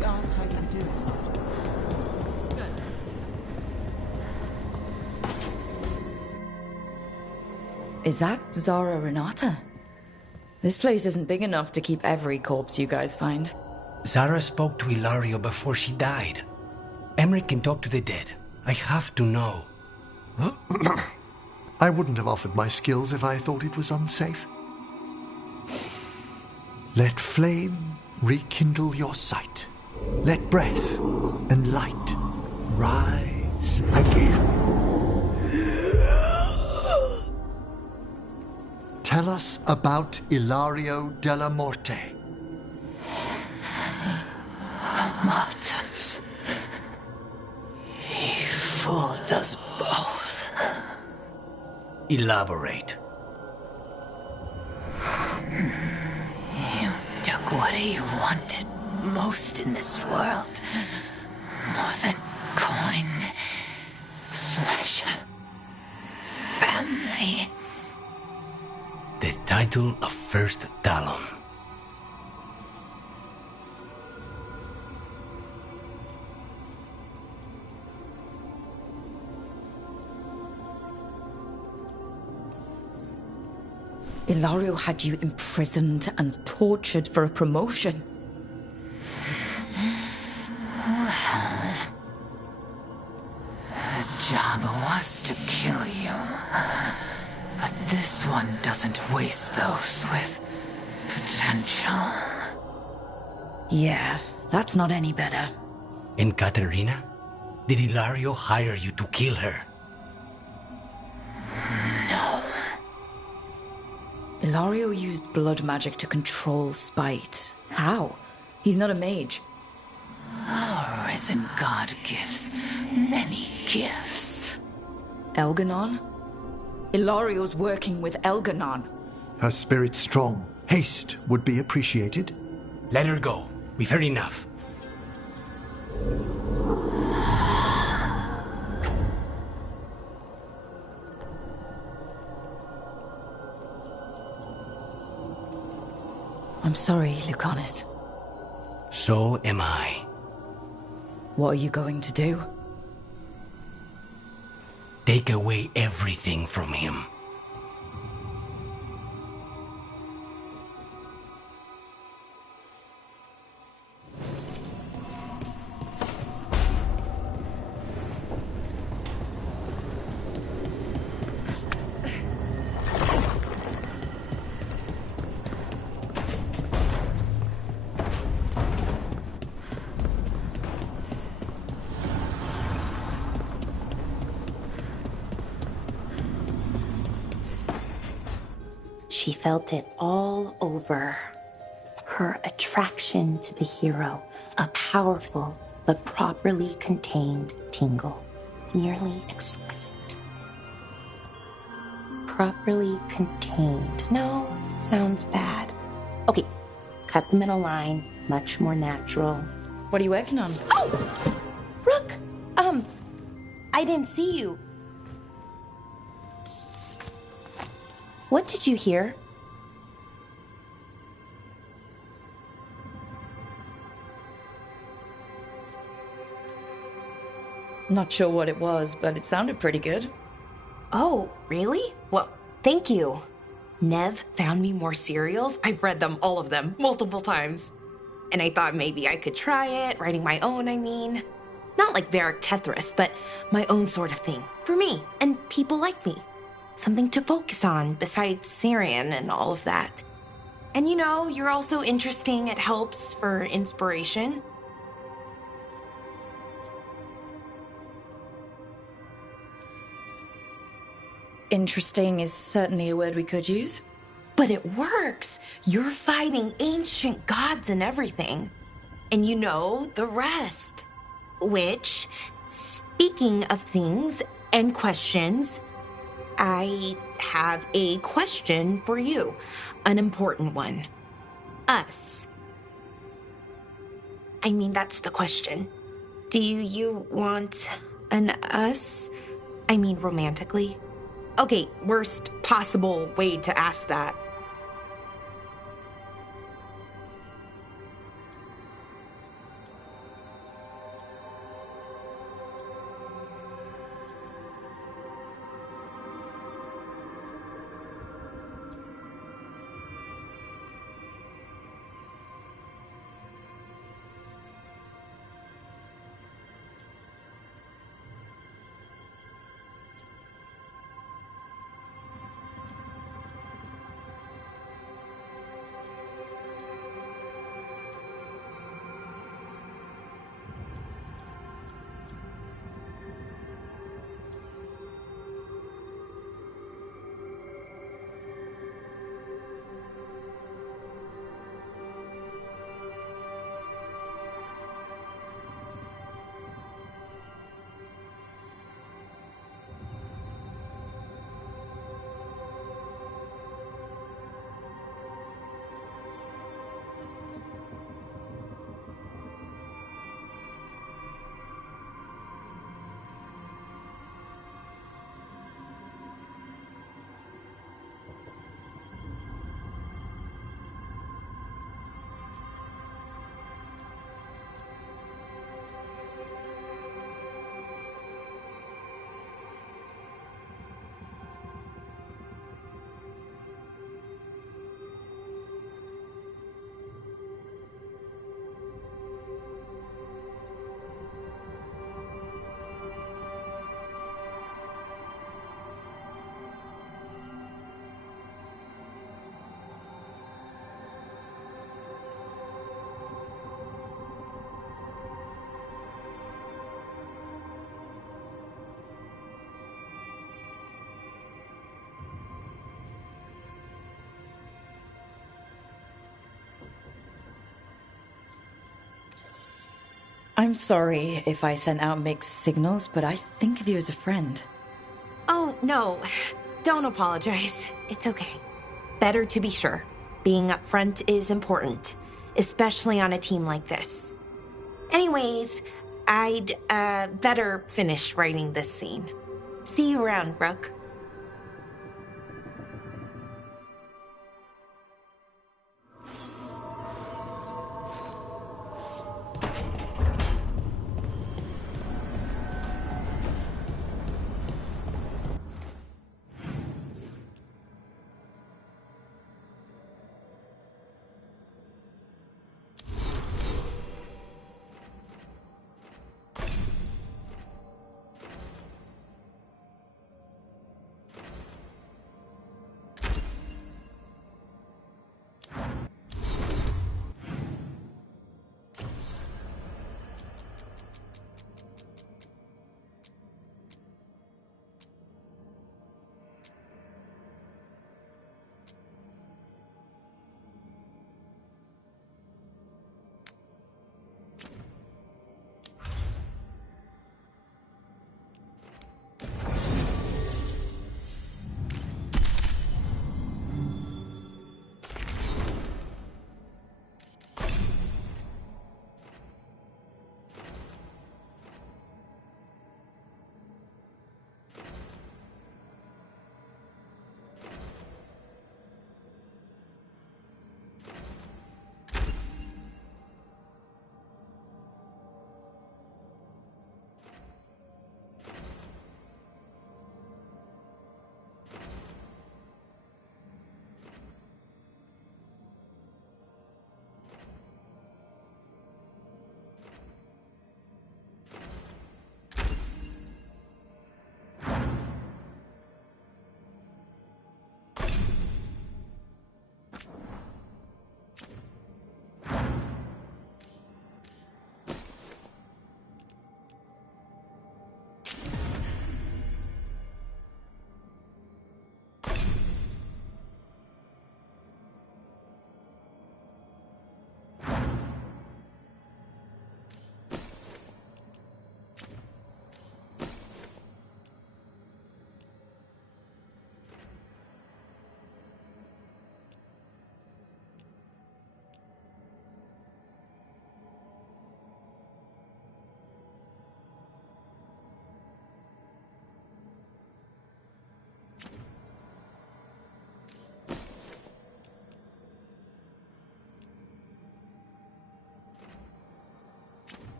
She asked how you do. Is that Zara Renata? This place isn't big enough to keep every corpse you guys find. Zara spoke to Ilario before she died. Emmerich can talk to the dead. I have to know. I wouldn't have offered my skills if I thought it was unsafe. Let flame rekindle your sight. Let breath and light rise again. Tell us about Ilario della Morte. Martyrs. He fooled us both. Elaborate. You took what he wanted most in this world. More than coin, pleasure, family. The title of First Talon. Ilario had you imprisoned and tortured for a promotion. Well, the job was to kill you. But this one doesn't waste those with potential. Yeah, that's not any better. And Katerina? Did Ilario hire you to kill her? No. Ilario used blood magic to control spite. How? He's not a mage. Our risen god gives many gifts. Elganon? Ilario's working with Elganon. Her spirit strong. Haste would be appreciated. Let her go. We've heard enough. I'm sorry, Lucanus. So am I. What are you going to do? Take away everything from him. She felt it all over. Her attraction to the hero, a powerful but properly contained tingle, nearly exquisite. Properly contained. No, sounds bad. Okay, cut the middle line, much more natural. What are you working on? Oh! Rook! I didn't see you. What did you hear? Not sure what it was, but it sounded pretty good. Oh, really? Well, thank you. Nev found me more serials. I've read them, all of them, multiple times. And I thought maybe I could try it, writing my own, I mean. Not like Varric Tethris, but my own sort of thing. For me, and people like me. Something to focus on besides Syrian and all of that. And you know, you're also interesting. It helps for inspiration. Interesting is certainly a word we could use. But it works. You're fighting ancient gods and everything. And you know the rest. Which, speaking of things and questions, I have a question for you. An important one. Us. I mean, that's the question. Do you want an us? I mean, romantically? Okay, worst possible way to ask that. I'm sorry if I sent out mixed signals, but I think of you as a friend. Oh, no. Don't apologize. It's okay. Better to be sure. Being upfront is important, especially on a team like this. Anyways, I'd better finish writing this scene. See you around, Brooke.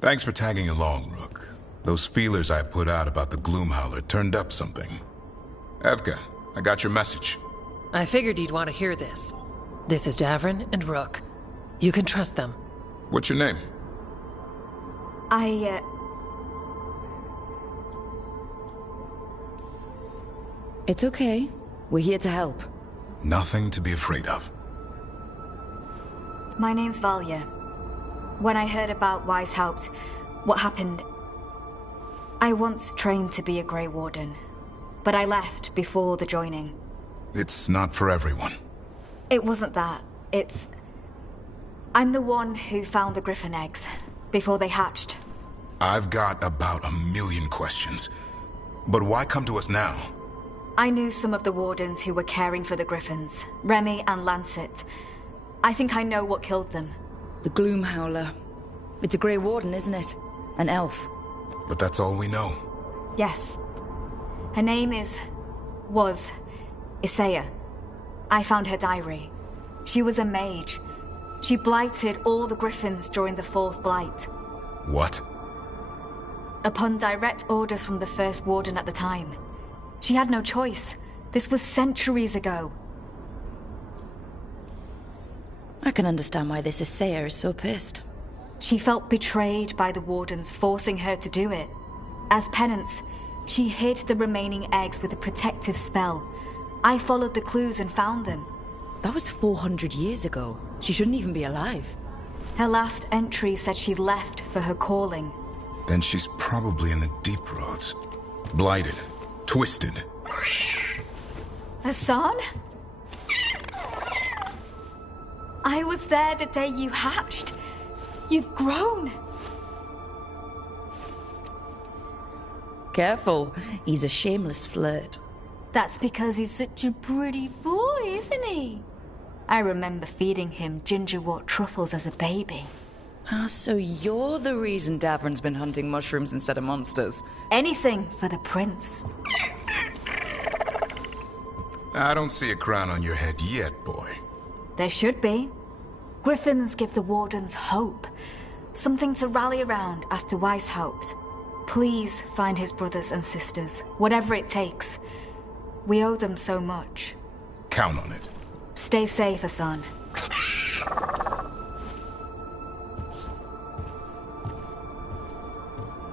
Thanks for tagging along, Rook. Those feelers I put out about the Gloomhowler turned up something. Evka, I got your message. I figured you'd want to hear this. This is Davrin and Rook. You can trust them. What's your name? It's okay. We're here to help. Nothing to be afraid of. My name's Valya. When I heard about Weishaupt, what happened... I once trained to be a Grey Warden, but I left before the joining. It's not for everyone. It wasn't that. It's... I'm the one who found the Griffin eggs, before they hatched. I've got about 1,000,000 questions. But why come to us now? I knew some of the Wardens who were caring for the Griffins, Remy and Lancet. I think I know what killed them. The Gloomhowler. It's a Grey Warden, isn't it? An elf. But that's all we know. Yes. Her name was Isaiah. I found her diary. She was a mage. She blighted all the Griffins during the Fourth Blight. What? Upon direct orders from the First Warden at the time. She had no choice. This was centuries ago. I can understand why this Isaiah is so pissed. She felt betrayed by the Wardens, forcing her to do it. As penance, she hid the remaining eggs with a protective spell. I followed the clues and found them. That was 400 years ago. She shouldn't even be alive. Her last entry said she left for her calling. Then she's probably in the deep roads. Blighted. Twisted. Hassan? I was there the day you hatched. You've grown. Careful. He's a shameless flirt. That's because he's such a pretty boy, isn't he? I remember feeding him gingerwort truffles as a baby. Ah, so you're the reason Davrin's been hunting mushrooms instead of monsters. Anything for the prince. I don't see a crown on your head yet, boy. There should be. Griffins give the Wardens hope. Something to rally around after Weishaupt. Please find his brothers and sisters, whatever it takes. We owe them so much. Count on it. Stay safe, Hassan.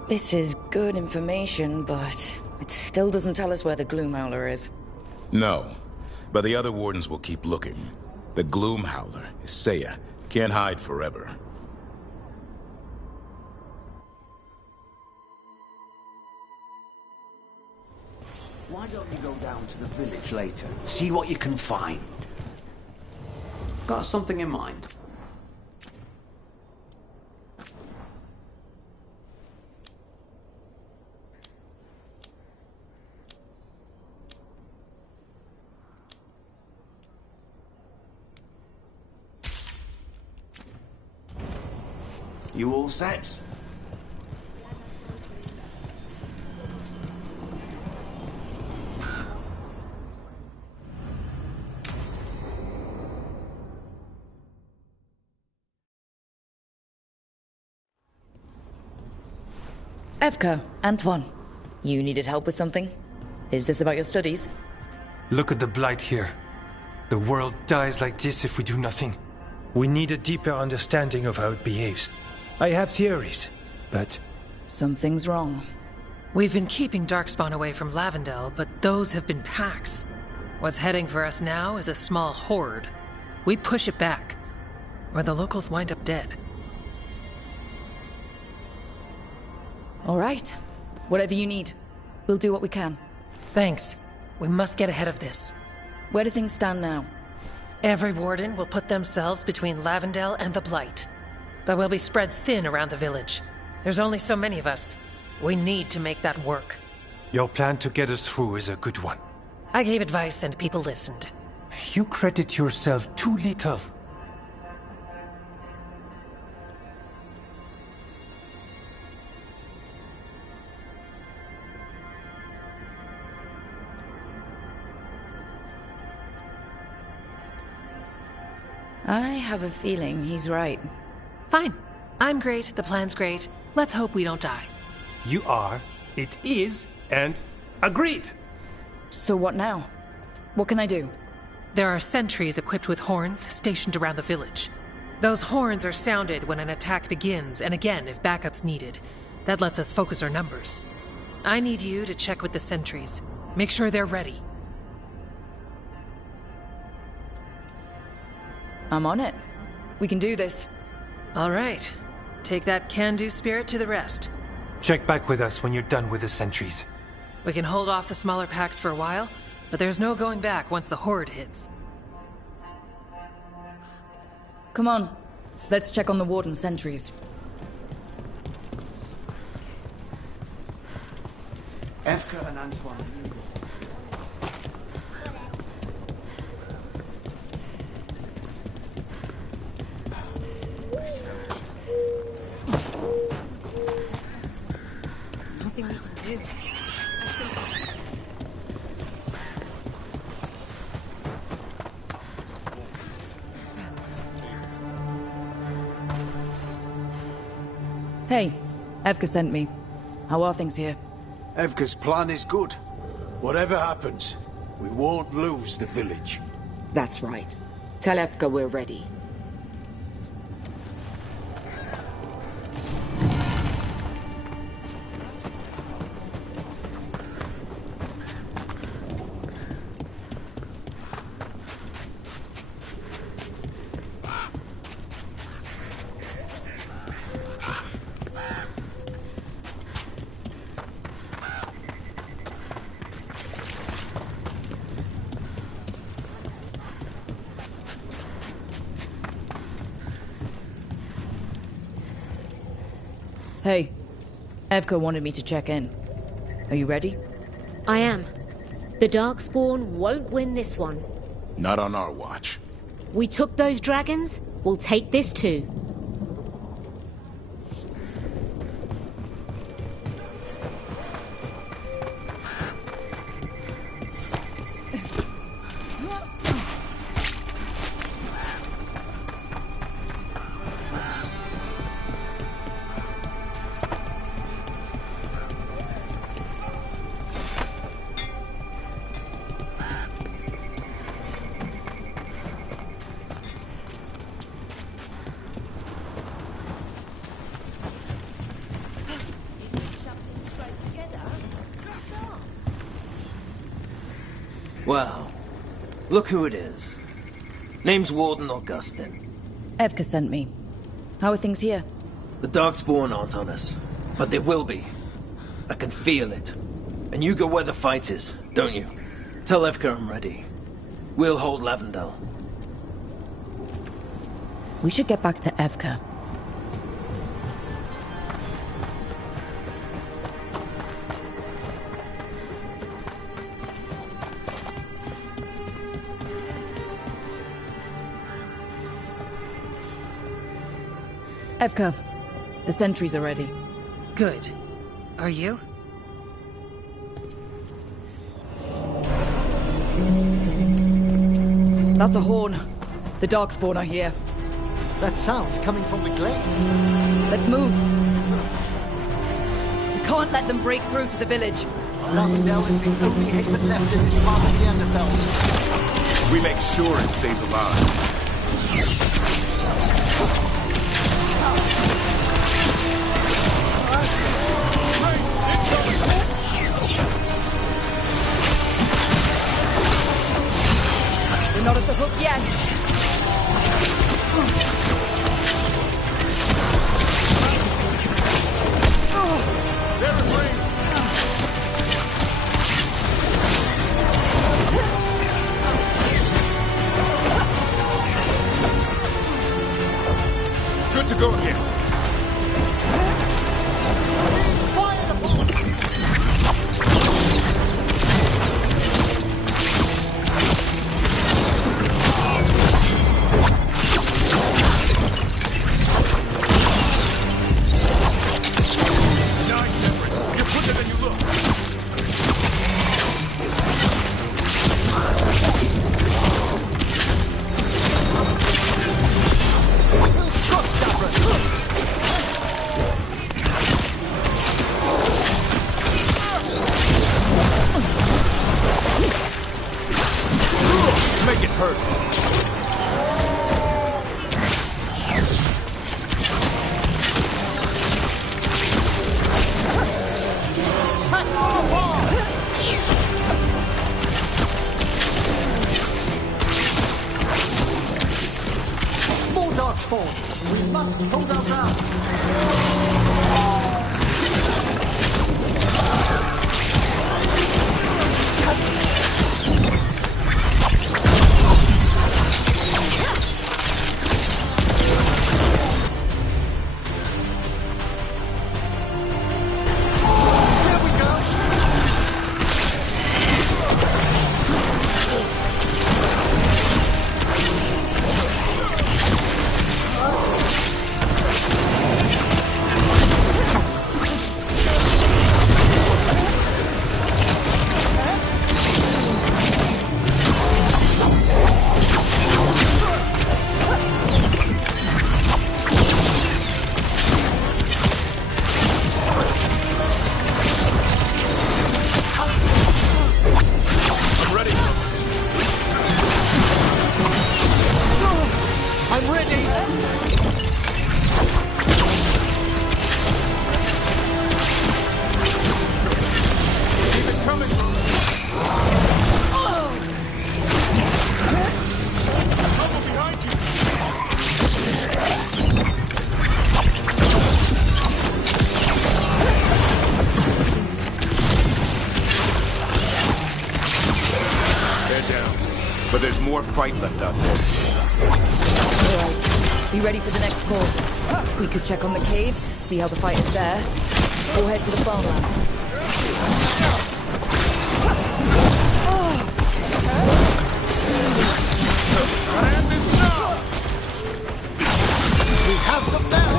This is good information, but it still doesn't tell us where the Gloomhowler is. No, but the other Wardens will keep looking. The Gloomhowler, Isaiah, can't hide forever. Why don't you go down to the village later? See what you can find. Got something in mind? You all set? Evka, Antoine, you needed help with something? Is this about your studies? Look at the blight here. The world dies like this if we do nothing. We need a deeper understanding of how it behaves. I have theories, but... Something's wrong. We've been keeping Darkspawn away from Lavendel, but those have been packs. What's heading for us now is a small horde. We push it back, or the locals wind up dead. All right. Whatever you need. We'll do what we can. Thanks. We must get ahead of this. Where do things stand now? Every warden will put themselves between Lavendel and the Blight. But we'll be spread thin around the village. There's only so many of us. We need to make that work. Your plan to get us through is a good one. I gave advice and people listened. You credit yourself too little. I have a feeling he's right. Fine. I'm great, the plan's great. Let's hope we don't die. You are, it is, and agreed! So what now? What can I do? There are sentries equipped with horns stationed around the village. Those horns are sounded when an attack begins, and again if backup's needed. That lets us focus our numbers. I need you to check with the sentries. Make sure they're ready. I'm on it. We can do this. All right. Take that can-do spirit to the rest. Check back with us when you're done with the sentries. We can hold off the smaller packs for a while, but there's no going back once the horde hits. Come on. Let's check on the warden sentries. Evka and Antoine. Nothing we can do. Hey, Evka sent me. How are things here? Evka's plan is good. Whatever happens, we won't lose the village. That's right. Tell Evka we're ready. Hey, Evka wanted me to check in. Are you ready? I am. The Darkspawn won't win this one. Not on our watch. We took those dragons, we'll take this too. Well, look who it is. Name's Warden Augustin. Evka sent me. How are things here? The Darkspawn aren't on us, but they will be. I can feel it. And you go where the fight is, don't you? Tell Evka I'm ready. We'll hold Lavendel. We should get back to Evka. Evka, the sentries are ready. Good. Are you? That's a horn. The Darkspawn are here. That sound's coming from the glade. Let's move. We can't let them break through to the village. Lavendel is the only haven left in this part of Neanderthals. We make sure it stays alive. We're not at the hook yet. Good to go again. hurt. More darkspawn. We must hold our ground. But there's more fight left out there. Alright, be ready for the next call. We could check on the caves, see how the fight is there, or head to the farmlands. We have them now.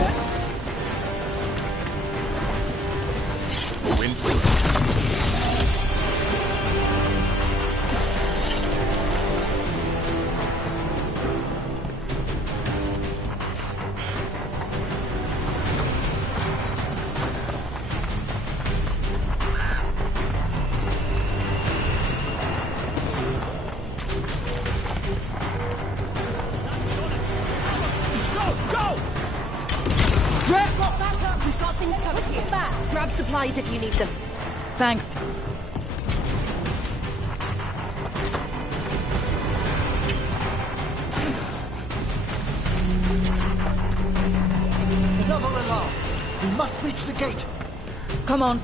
Supplies if you need them. Thanks. Another alarm. We must reach the gate. Come on.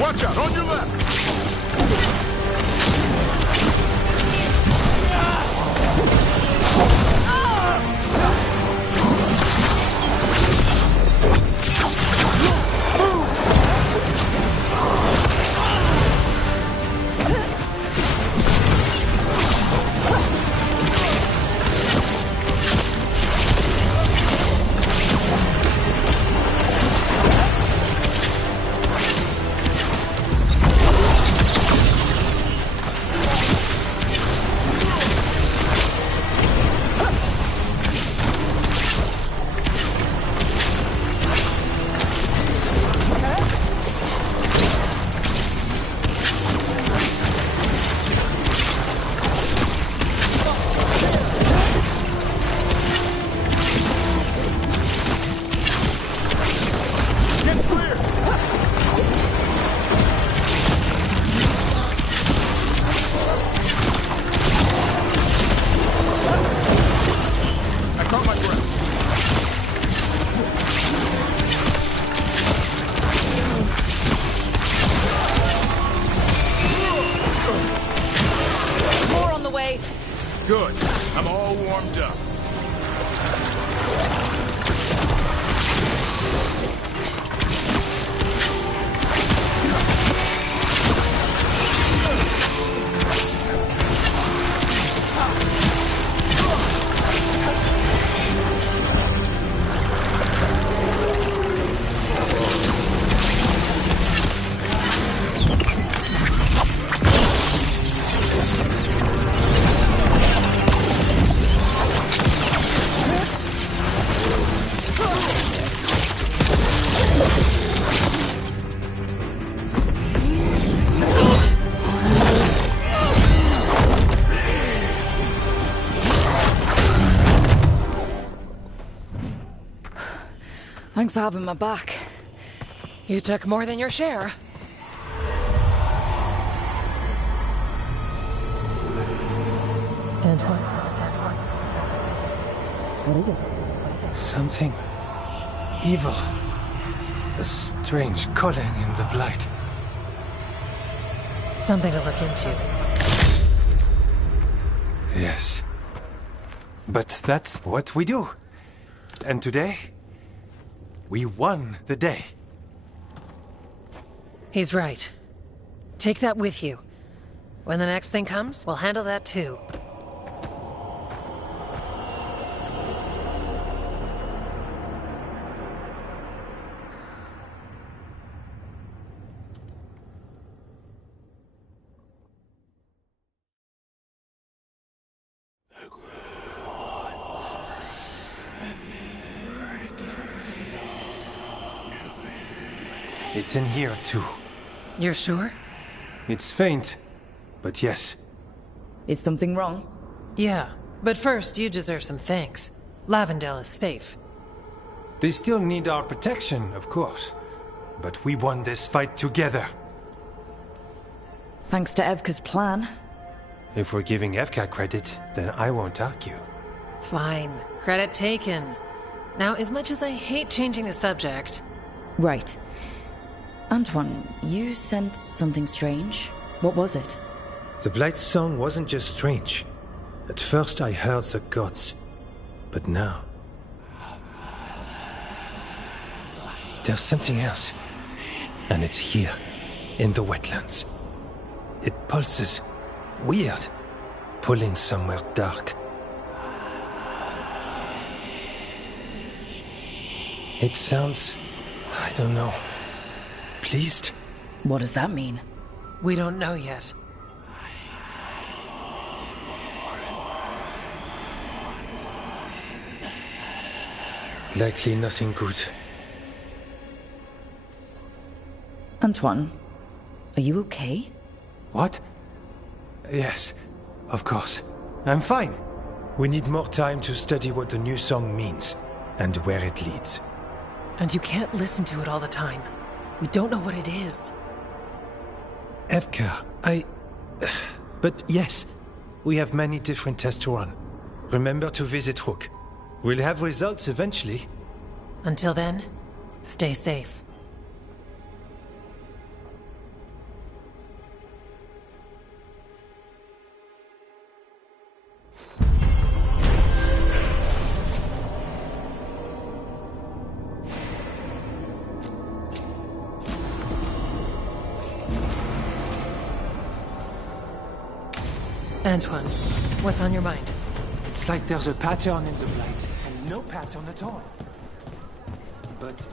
Watch out, on your left! Thanks for having my back. You took more than your share. Antoine? What is it? Something evil. A strange calling in the blight. Something to look into. Yes. But that's what we do. And today, we won the day. He's right. Take that with you. When the next thing comes, we'll handle that too. It's in here, too. You're sure? It's faint, but yes. Is something wrong? Yeah, but first you deserve some thanks. Lavendale is safe. They still need our protection, of course. But we won this fight together. Thanks to Evka's plan. If we're giving Evka credit, then I won't argue. Fine. Credit taken. Now, as much as I hate changing the subject... Right. Antoine, you sensed something strange. What was it? The Blight's song wasn't just strange. At first I heard the gods. But now... there's something else. And it's here, in the wetlands. It pulses. Weird. Pulling somewhere dark. It sounds... I don't know... pleased? What does that mean? We don't know yet. Likely nothing good. Antoine, are you okay? What? Yes, of course. I'm fine. We need more time to study what the new song means, and where it leads. And you can't listen to it all the time. We don't know what it is. Evka, But yes, we have many different tests to run. Remember to visit Rook. We'll have results eventually. Until then, stay safe. Antoine, what's on your mind? It's like there's a pattern in the blight, and no pattern at all. But...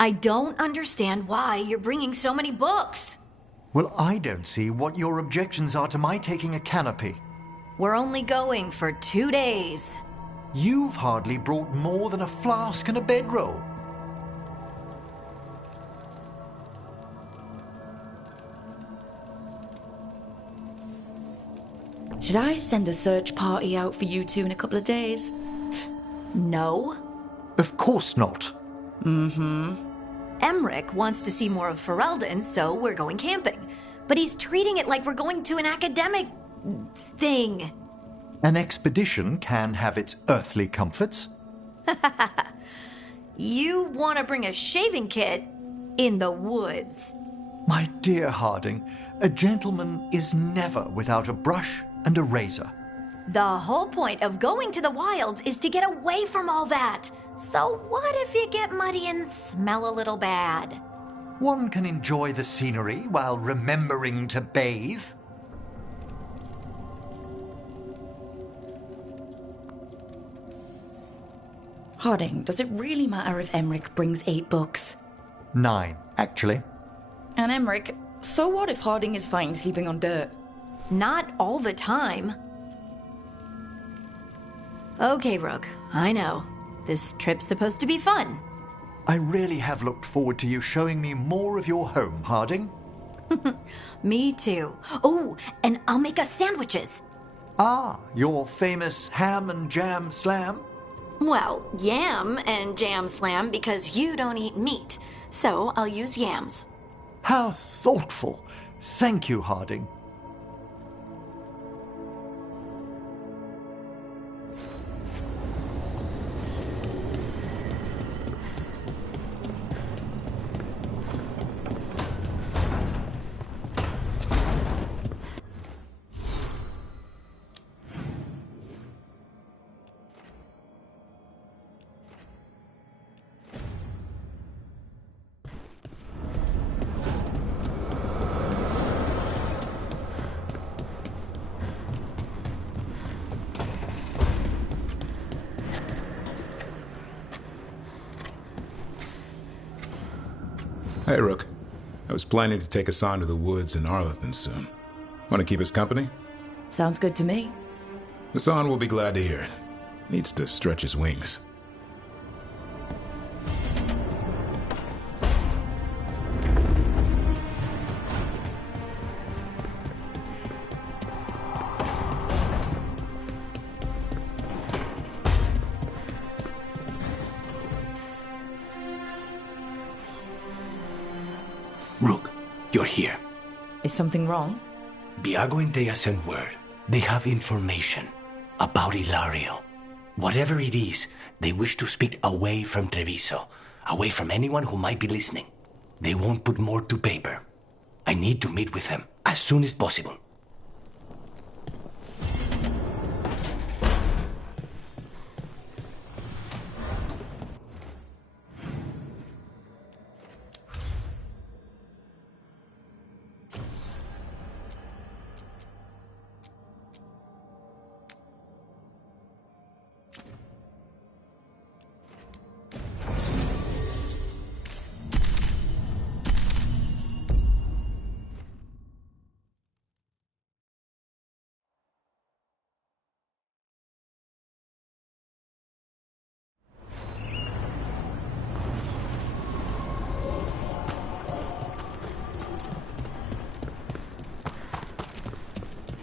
I don't understand why you're bringing so many books. Well, I don't see what your objections are to my taking a canopy. We're only going for 2 days. You've hardly brought more than a flask and a bedroll. Should I send a search party out for you two in a couple of days? No. Of course not. Emmerich wants to see more of Ferelden, so we're going camping. But he's treating it like we're going to an academic thing. An expedition can have its earthly comforts. You want to bring a shaving kit in the woods. My dear Harding, a gentleman is never without a brush and a razor. The whole point of going to the wilds is to get away from all that. So what if you get muddy and smell a little bad? One can enjoy the scenery while remembering to bathe. Harding, does it really matter if Emmerich brings 8 books? 9, actually. And Emmerich, so what if Harding is fine sleeping on dirt? Not all the time. Okay, Rook, I know. This trip's supposed to be fun. I really have looked forward to you showing me more of your home, Harding. Me too. Oh, and I'll make us sandwiches. Ah, your famous ham and jam slam? Well, yam and jam slam because you don't eat meat. So I'll use yams. How thoughtful. Thank you, Harding. Hey, Rook. I was planning to take us on to the woods in Arlington soon. Want to keep us company? Sounds good to me. Hassan will be glad to hear it. Needs to stretch his wings. Rook, you're here. Is something wrong? Biago and Dea sent word. They have information about Ilario. Whatever it is, they wish to speak away from Treviso, away from anyone who might be listening. They won't put more to paper. I need to meet with them as soon as possible.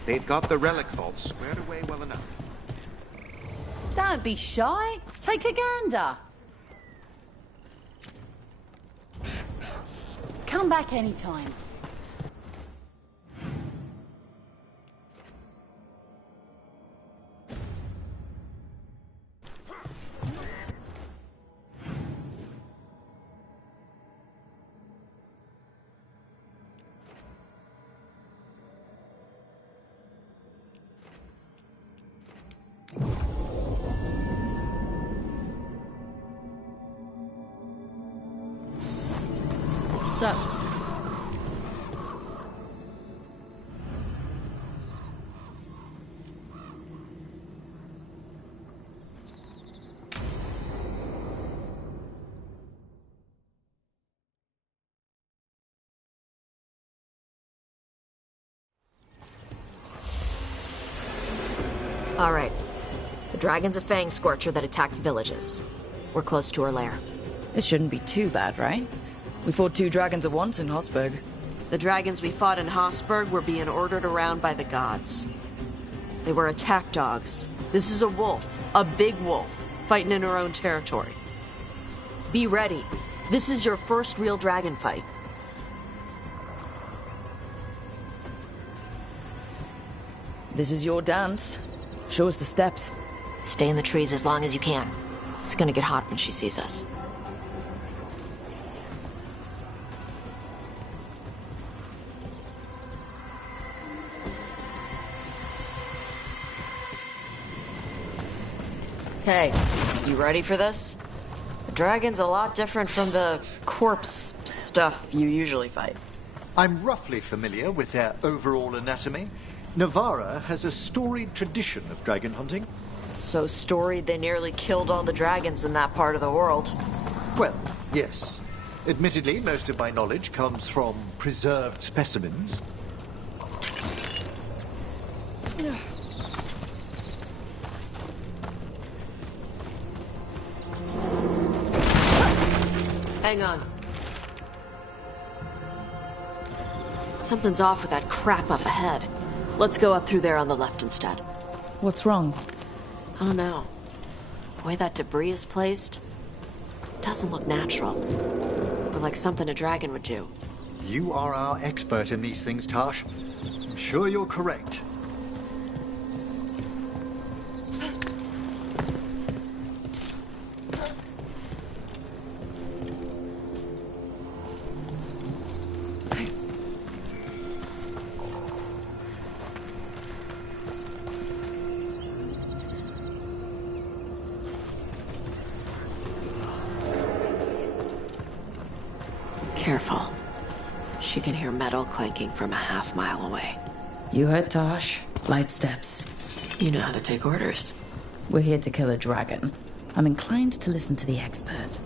They've got the relic vault squared away well enough. Don't be shy. Take a gander. Come back anytime. So, All right. The dragon's a fang scorcher that attacked villages. We're close to her lair. This shouldn't be too bad, right? We fought 2 dragons at once in Hosberg. The dragons we fought in Hosberg were being ordered around by the gods. They were attack dogs. This is a wolf, a big wolf, fighting in her own territory. Be ready. This is your first real dragon fight. This is your dance. Show us the steps. Stay in the trees as long as you can. It's gonna get hot when she sees us. Hey, you ready for this? The dragon's a lot different from the corpse stuff you usually fight. I'm roughly familiar with their overall anatomy. Navarra has a storied tradition of dragon hunting. So storied they nearly killed all the dragons in that part of the world. Well, yes. Admittedly, most of my knowledge comes from preserved specimens. Hang on. Something's off with that crap up ahead. Let's go up through there on the left instead. What's wrong? I don't know. The way that debris is placed, it doesn't look natural. Or like something a dragon would do. You are our expert in these things, Tash. I'm sure you're correct. Careful. She can hear metal clanking from a half-mile away. You heard Tosh. Light steps. You know how to take orders. We're here to kill a dragon. I'm inclined to listen to the expert.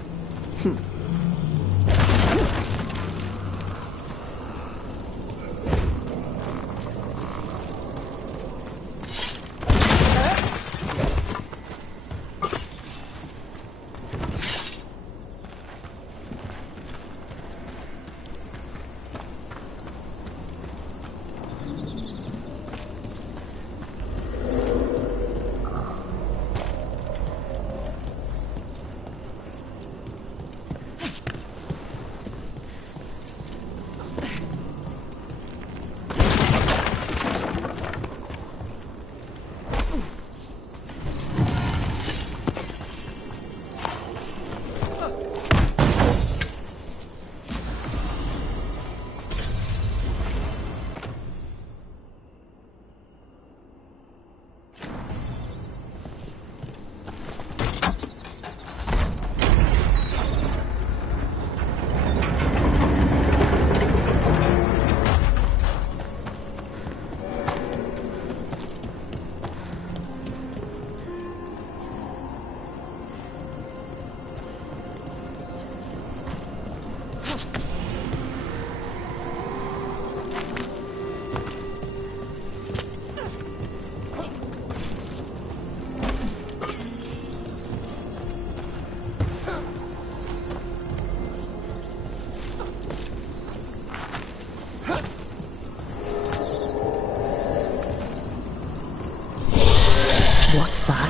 What's that?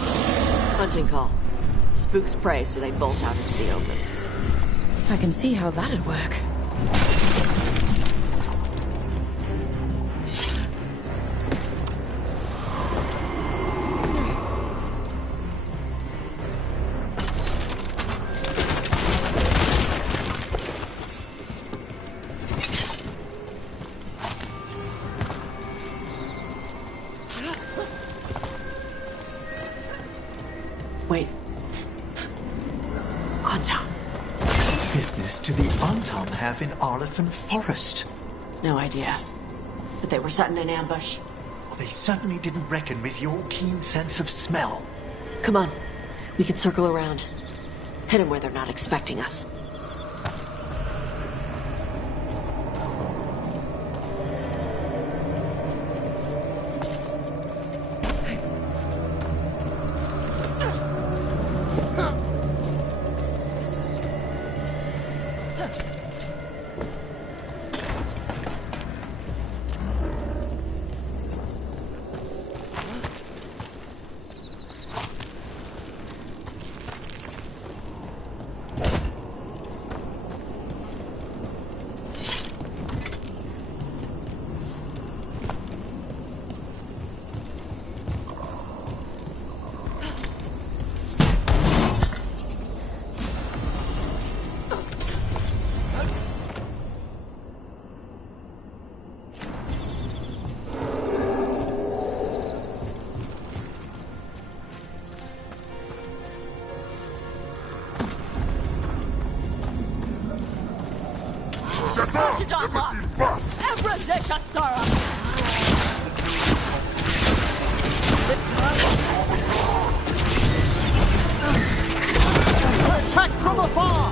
Hunting call. Spooks prey, so they bolt out into the open. I can see how that'd work. Wait. Anton. Business do the Anton have in Arlethan Forest? No idea. But they were setting an ambush. Well, they certainly didn't reckon with your keen sense of smell. Come on. We can circle around. Hit them where they're not expecting us. Attack from afar!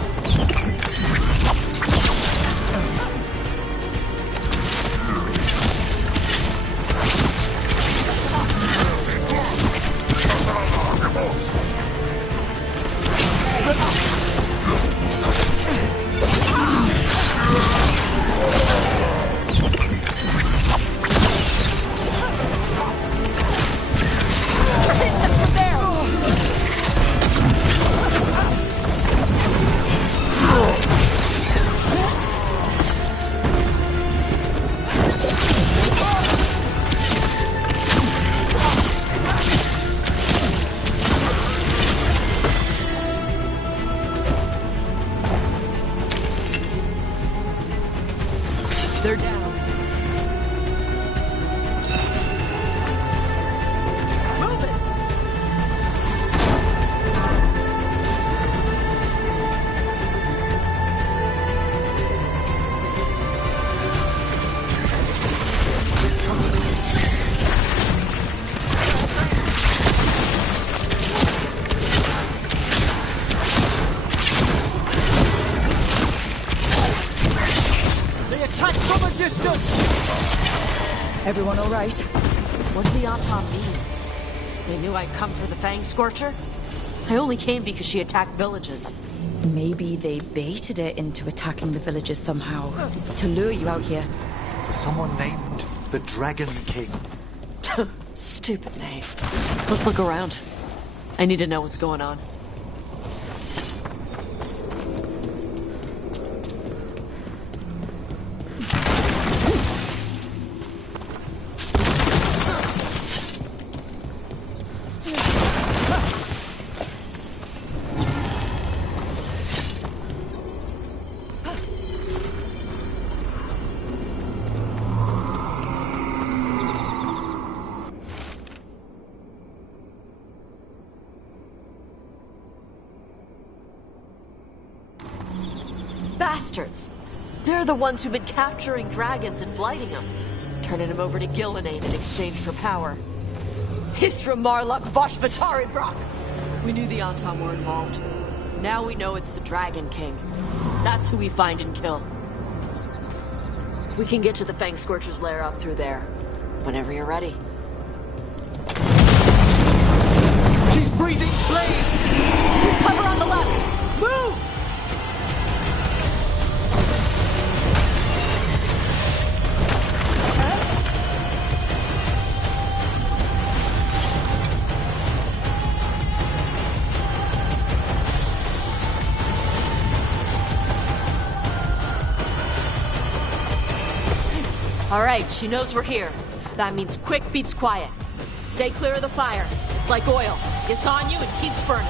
They're down. Move it! Everyone all right? What did the Autom mean? They knew I'd come for the Fang Scorcher? I only came because she attacked villages. Maybe they baited it into attacking the villages somehow, to lure you out here. Someone named the Dragon King. Stupid name. Let's look around. I need to know what's going on. Bastards! They're the ones who've been capturing dragons and blighting them, turning them over to Gillenane in exchange for power. Hisra Marluk Voshvatari Brock! We knew the Autom were involved. Now we know it's the Dragon King. That's who we find and kill. We can get to the Fang Scorcher's lair up through there. Whenever you're ready. She's breathing flame! There's cover on the left! Move! All right, she knows we're here. That means quick beats quiet. Stay clear of the fire. It's like oil. Gets on you and keeps burning.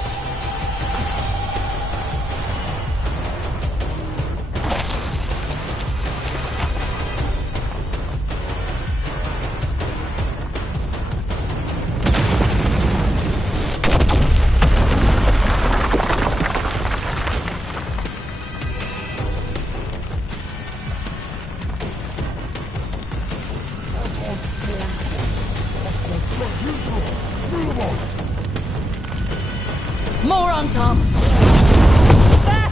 More on top. Back!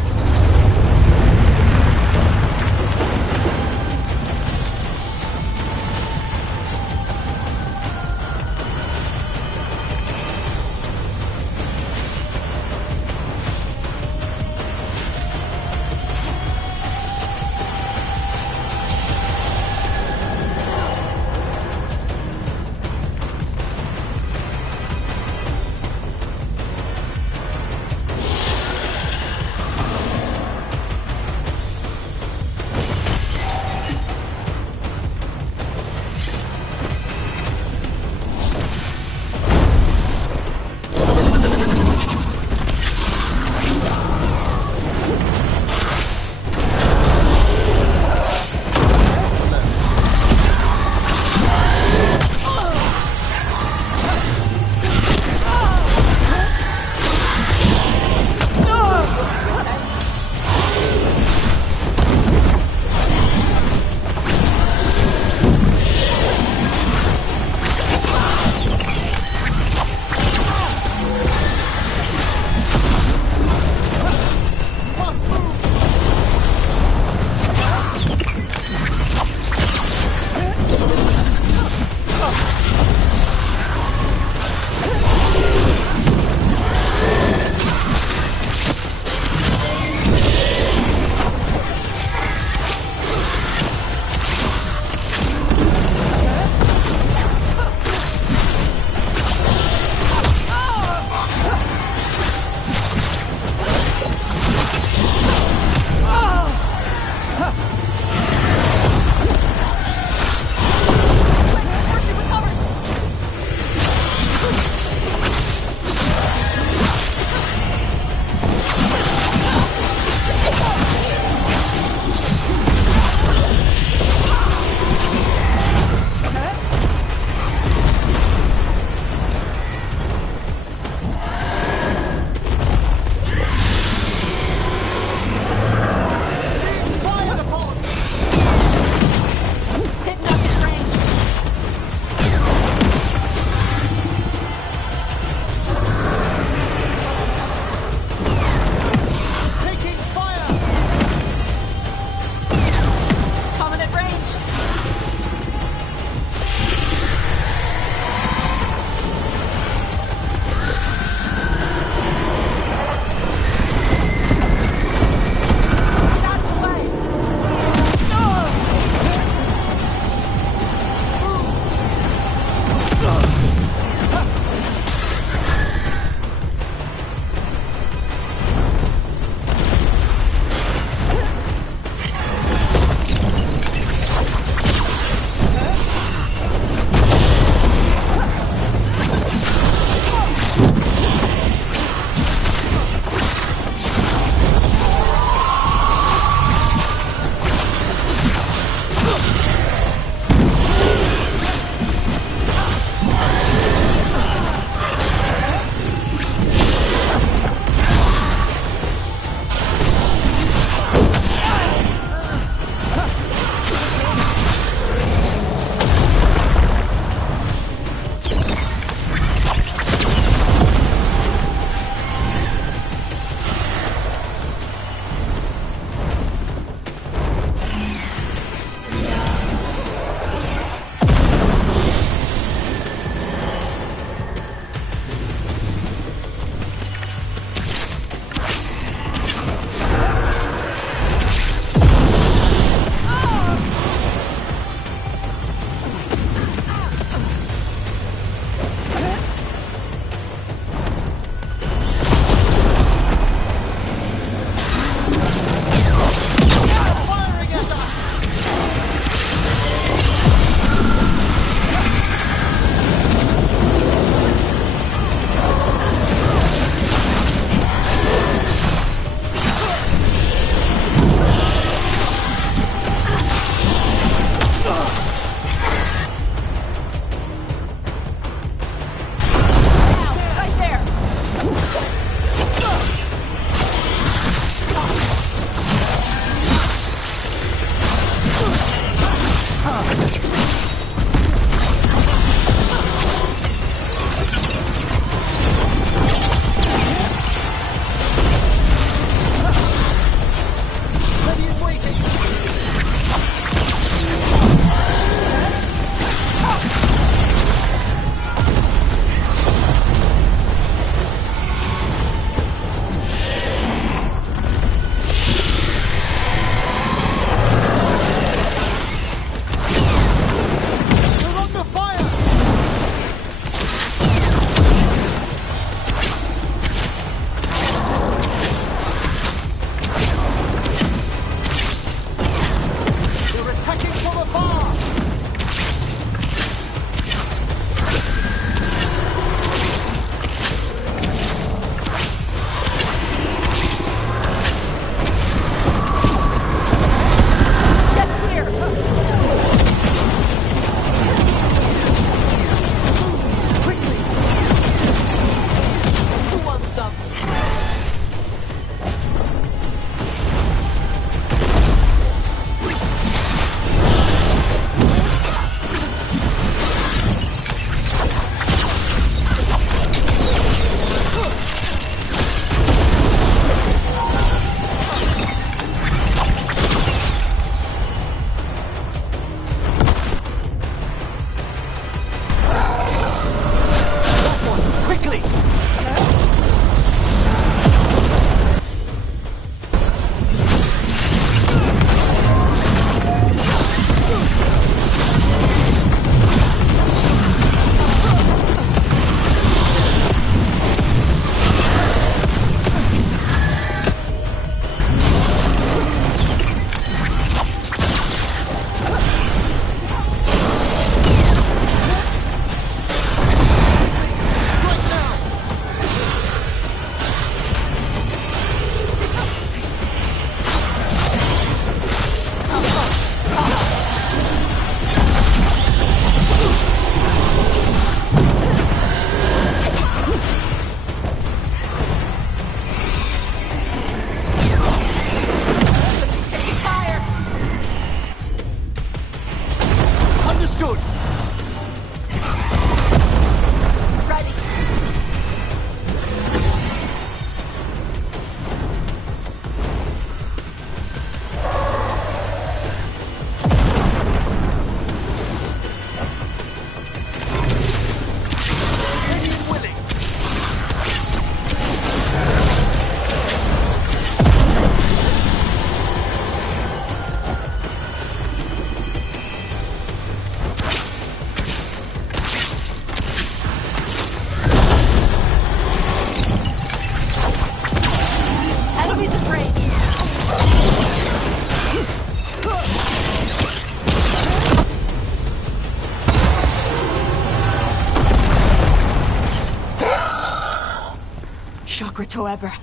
Chakra Toebra.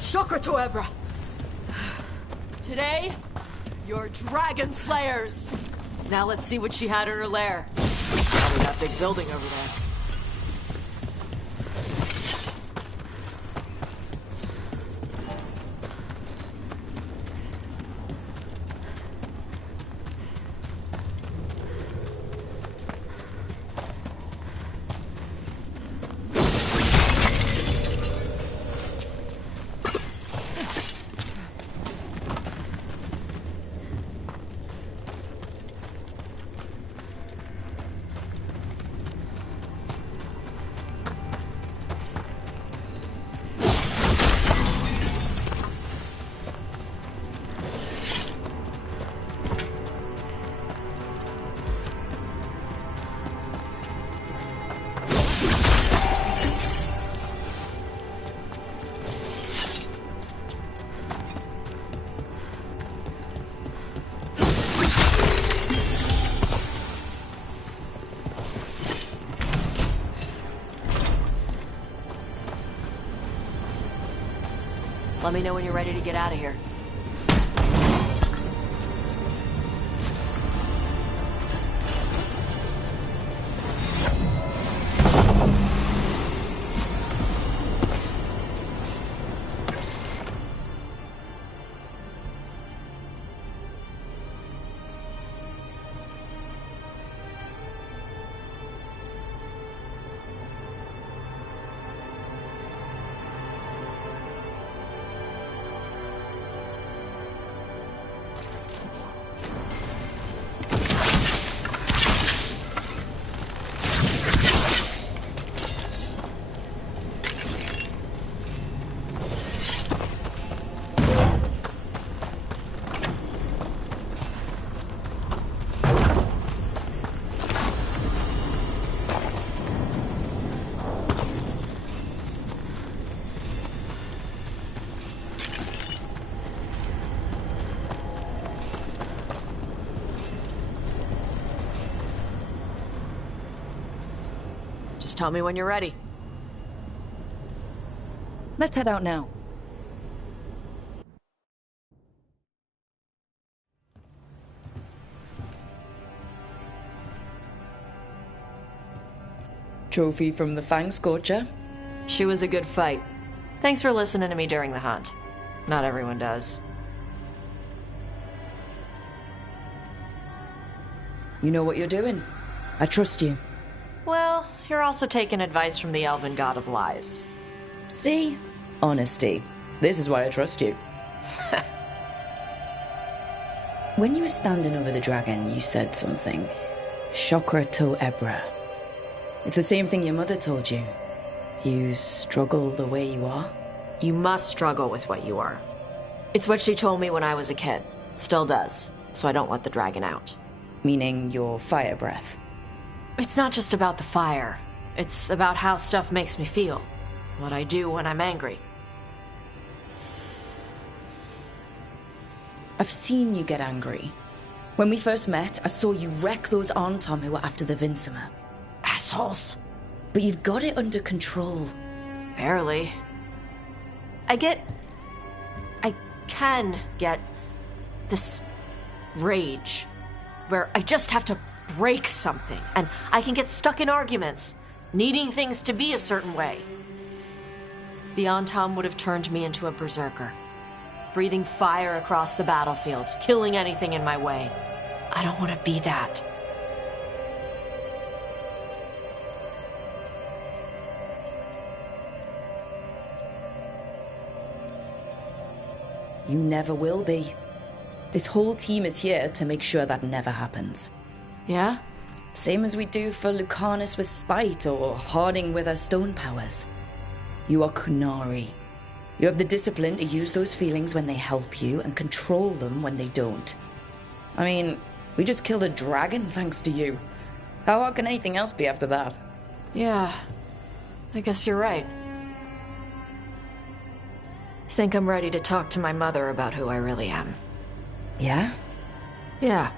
Chakra Toebra. Today, you're dragon slayers. Now let's see what she had in her lair. Probably that big building over there. Let me know when you're ready to get out of here. Just tell me when you're ready. Let's head out now. Trophy from the Fang Scorcher. She was a good fight. Thanks for listening to me during the hunt. Not everyone does. You know what you're doing. I trust you. Well, you're also taking advice from the elven god of lies. See? Honesty. This is why I trust you. When you were standing over the dragon, you said something. Chakra Toebra. It's the same thing your mother told you. You struggle the way you are. You must struggle with what you are. It's what she told me when I was a kid. Still does, so I don't let the dragon out. Meaning your fire breath. It's not just about the fire. It's about how stuff makes me feel. What I do when I'm angry. I've seen you get angry. When we first met, I saw you wreck those Arntom who were after the Vincimer. Assholes. But you've got it under control. Barely. I can get this rage where I just have to break something and I can get stuck in arguments, needing things to be a certain way. The Arntom would have turned me into a berserker, breathing fire across the battlefield, killing anything in my way. I don't want to be that. You never will be. This whole team is here to make sure that never happens. Yeah? Same as we do for Lucanus with spite or Harding with her stone powers. You are Kunari. You have the discipline to use those feelings when they help you and control them when they don't. I mean, we just killed a dragon thanks to you. How hard can anything else be after that? Yeah, I guess you're right. Think I'm ready to talk to my mother about who I really am. Yeah? Yeah.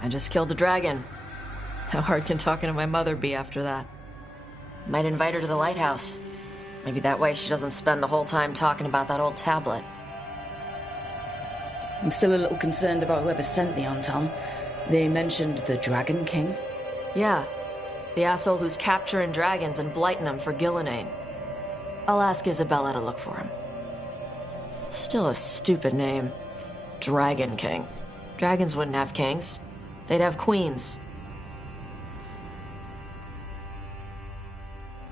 I just killed a dragon. How hard can talking to my mother be after that? Might invite her to the lighthouse. Maybe that way she doesn't spend the whole time talking about that old tablet. I'm still a little concerned about whoever sent the Anton. They mentioned the Dragon King. Yeah, the asshole who's capturing dragons and blighting them for Gillenane. I'll ask Isabella to look for him. Still a stupid name. Dragon King. Dragons wouldn't have kings. They'd have queens.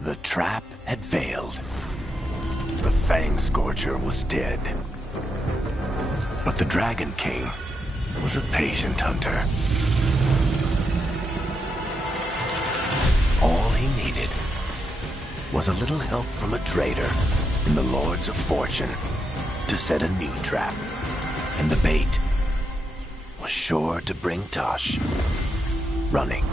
The trap had failed. The Fang Scorcher was dead. But the Dragon King was a patient hunter. All he needed was a little help from a trader in the Lords of Fortune to set a new trap. And the bait was sure to bring Tosh running.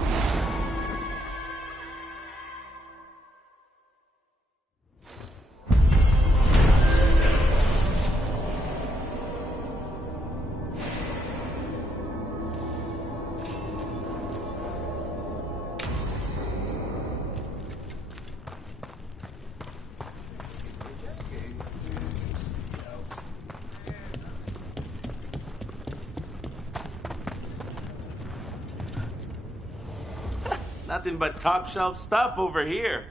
Nothing but top shelf stuff over here.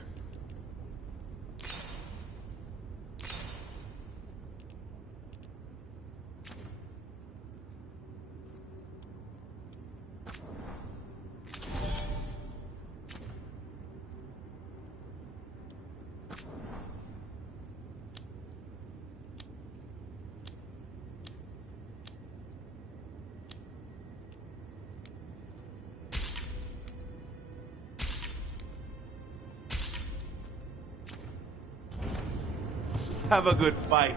Have a good fight.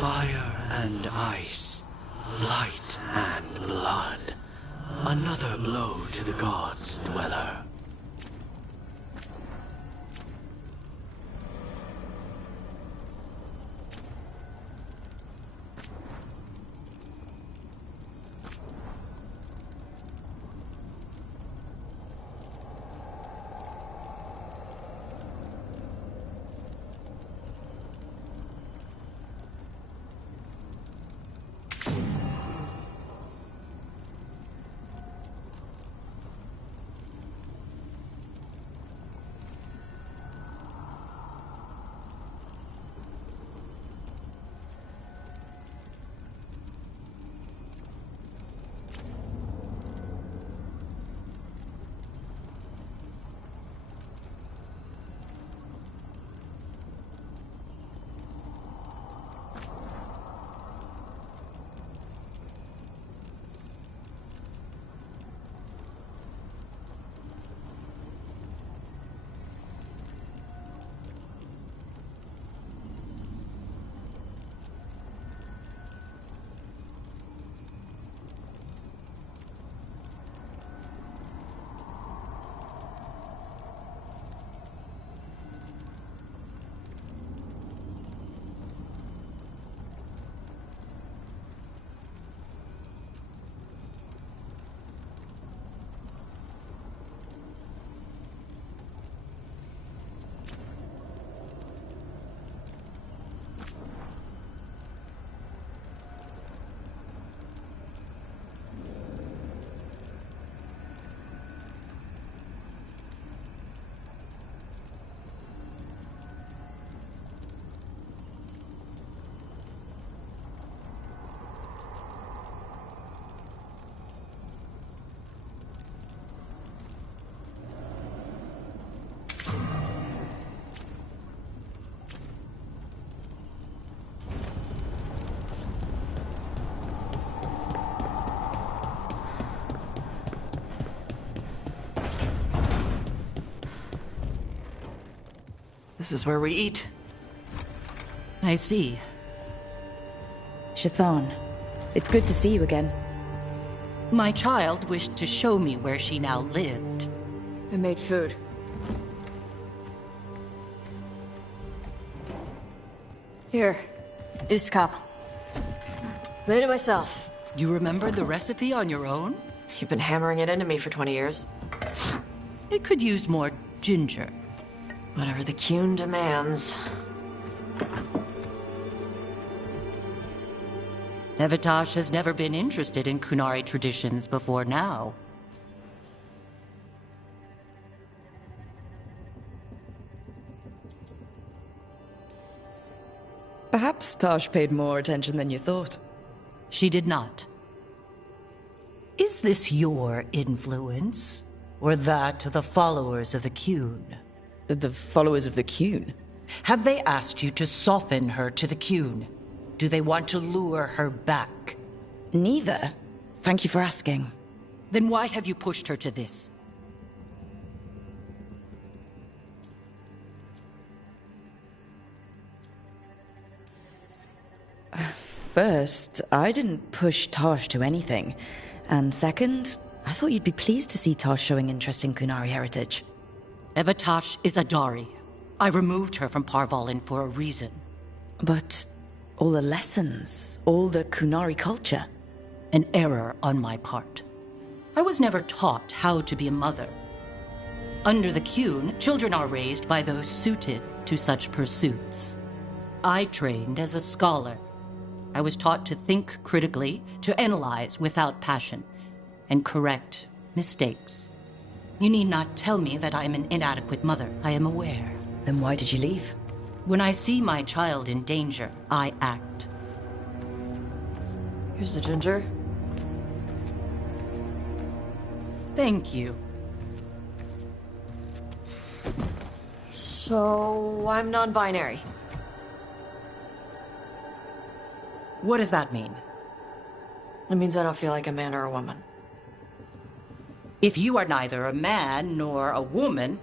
Fire and ice, light and blood. Another blow to the gods' dweller. This is where we eat. I see. Shathan, it's good to see you again. My child wished to show me where she now lived. I made food. Here, Iskap. Made it myself. You remembered the recipe on your own? You've been hammering it into me for 20 years. It could use more ginger. Whatever the Kyun demands. Evitash has never been interested in Kunari traditions before now. Perhaps Tosh paid more attention than you thought. She did not. Is this your influence? Or that of the followers of the Kyun? The followers of the Kyun? Have they asked you to soften her to the Kyun? Do they want to lure her back? Neither. Thank you for asking. Then why have you pushed her to this? First, I didn't push Tosh to anything. And second, I thought you'd be pleased to see Tosh showing interest in Kunari heritage. Evitash is a Dari. I removed her from Parvalin for a reason. But all the lessons, all the Kunari culture. An error on my part. I was never taught how to be a mother. Under the Kyun, children are raised by those suited to such pursuits. I trained as a scholar. I was taught to think critically, to analyze without passion, and correct mistakes. You need not tell me that I am an inadequate mother. I am aware. Then why did you leave? When I see my child in danger, I act. Here's the ginger. Thank you. So, I'm non-binary. What does that mean? It means I don't feel like a man or a woman. If you are neither a man nor a woman,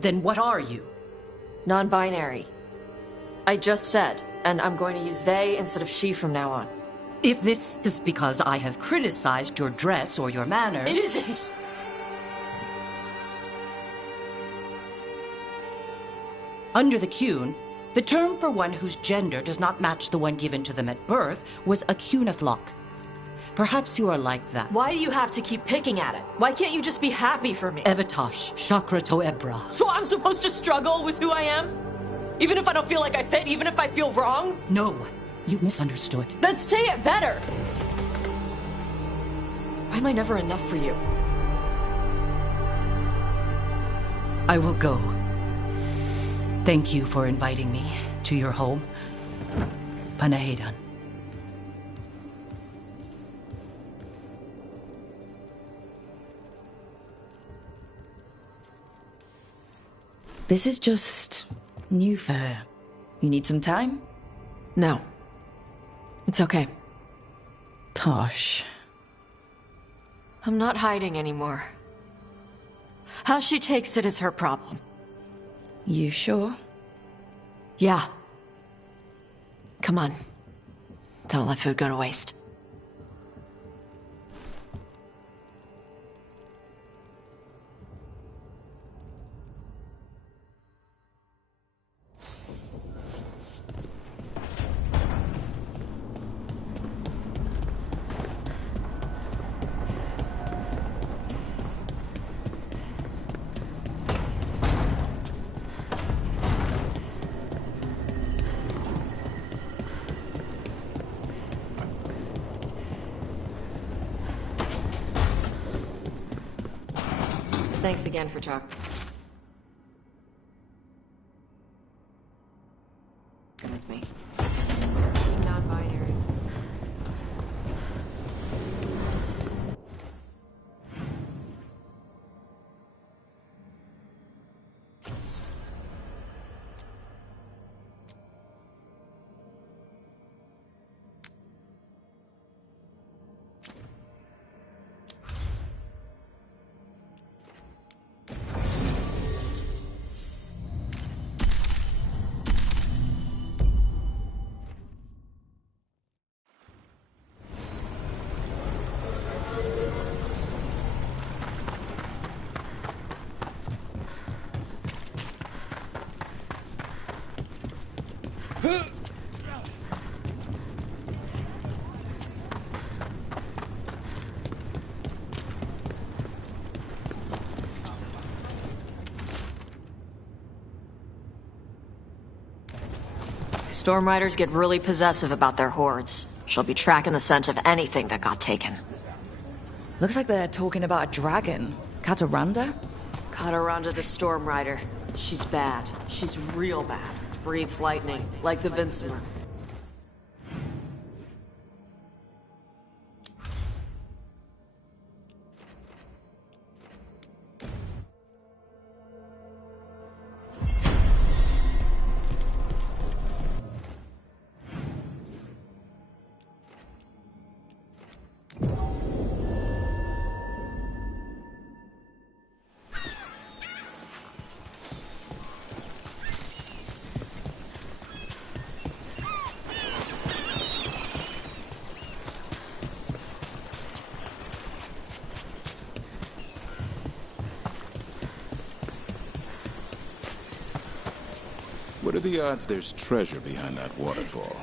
then what are you? Non-binary. I just said, and I'm going to use they instead of she from now on. If this is because I have criticized your dress or your manners... It isn't! Under the Kyun, the term for one whose gender does not match the one given to them at birth was a Kunathlok. Perhaps you are like that. Why do you have to keep picking at it? Why can't you just be happy for me? Evitash, Chakra to Ebra. So I'm supposed to struggle with who I am? Even if I don't feel like I fit, even if I feel wrong? No, you misunderstood. Then say it better! Why am I never enough for you? I will go. Thank you for inviting me to your home. Panahedan. This is just new for her. You need some time? No. It's okay. Tosh. I'm not hiding anymore. How she takes it is her problem. You sure? Yeah. Come on. Don't let food go to waste. Thanks again for talking. With me. Being non-binary. Storm Riders get really possessive about their hordes. She'll be tracking the scent of anything that got taken. Looks like they're talking about a dragon. Cataranda? Cataranda the Storm Rider. She's bad. She's real bad. Breathes lightning, like the Vincimer. What are the odds there's treasure behind that waterfall?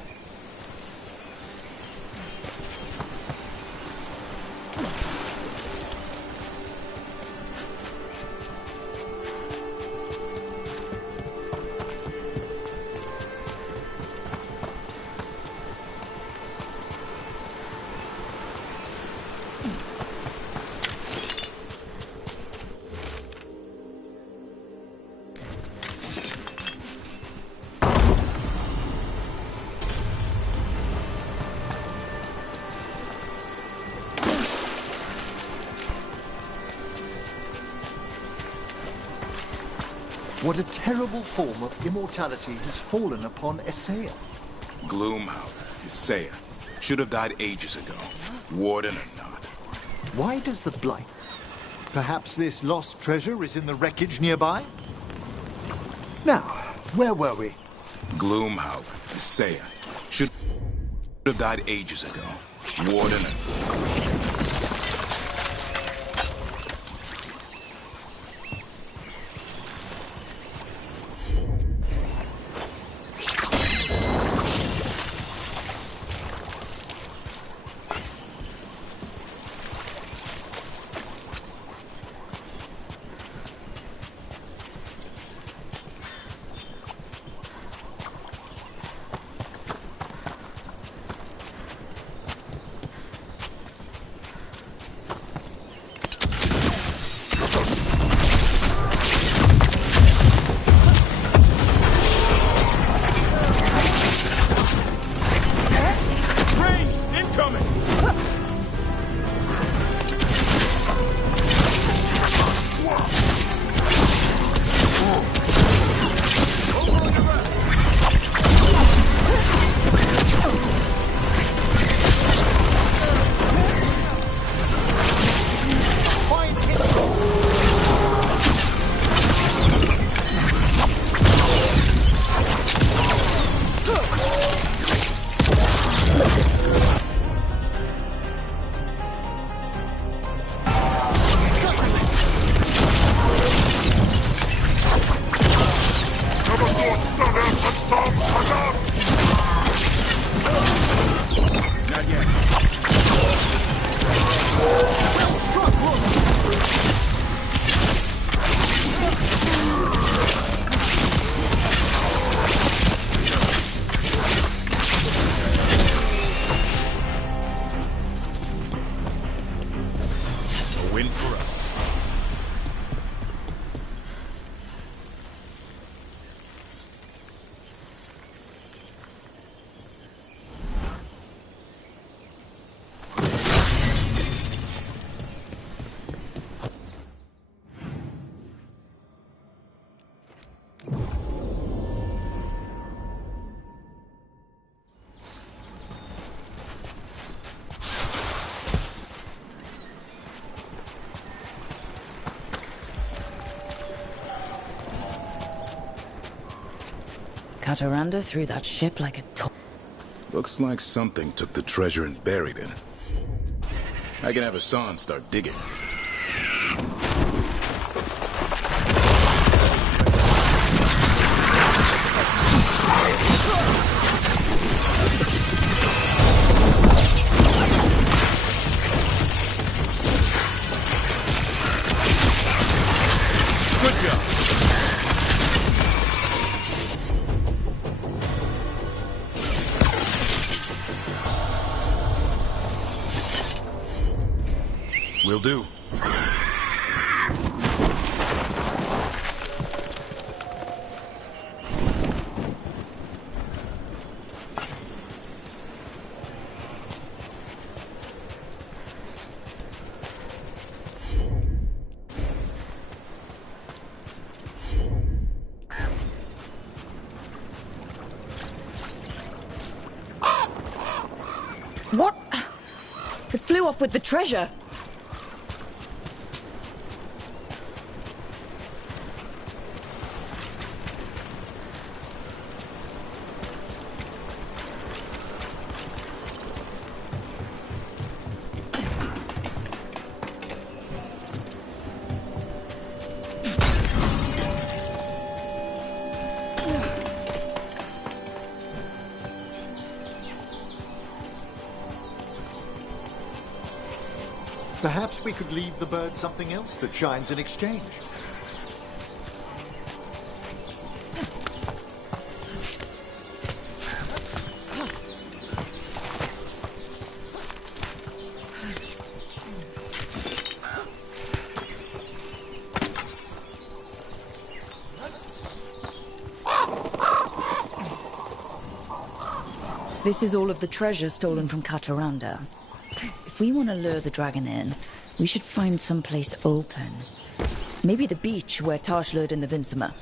What a terrible form of immortality has fallen upon Isaiah. Gloomhowler, Isaiah. Should have died ages ago. Warden or not. Why does the Blight? Perhaps this lost treasure is in the wreckage nearby? Now, where were we? Gloomhowler, Isaiah. Should have died ages ago. Warden or not. Cataranda threw that ship like a Looks like something took the treasure and buried it. I can have Hassan start digging. do. What? It flew off with the treasure. Perhaps we could leave the bird something else that shines in exchange. This is all of the treasure stolen from Kataranda. If we want to lure the dragon in, we should find someplace open. Maybe the beach where Tash lured in the Vinsima.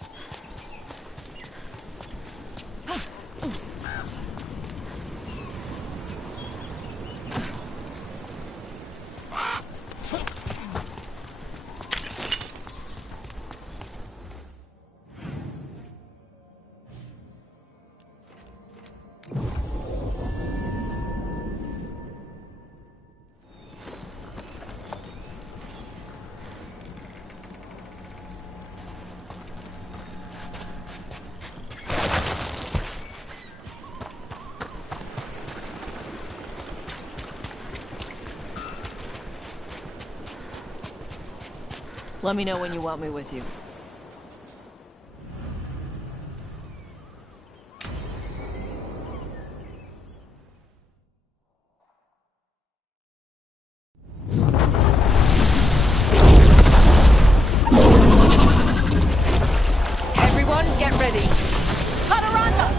Let me know when you want me with you. Everyone, get ready. Kataranda!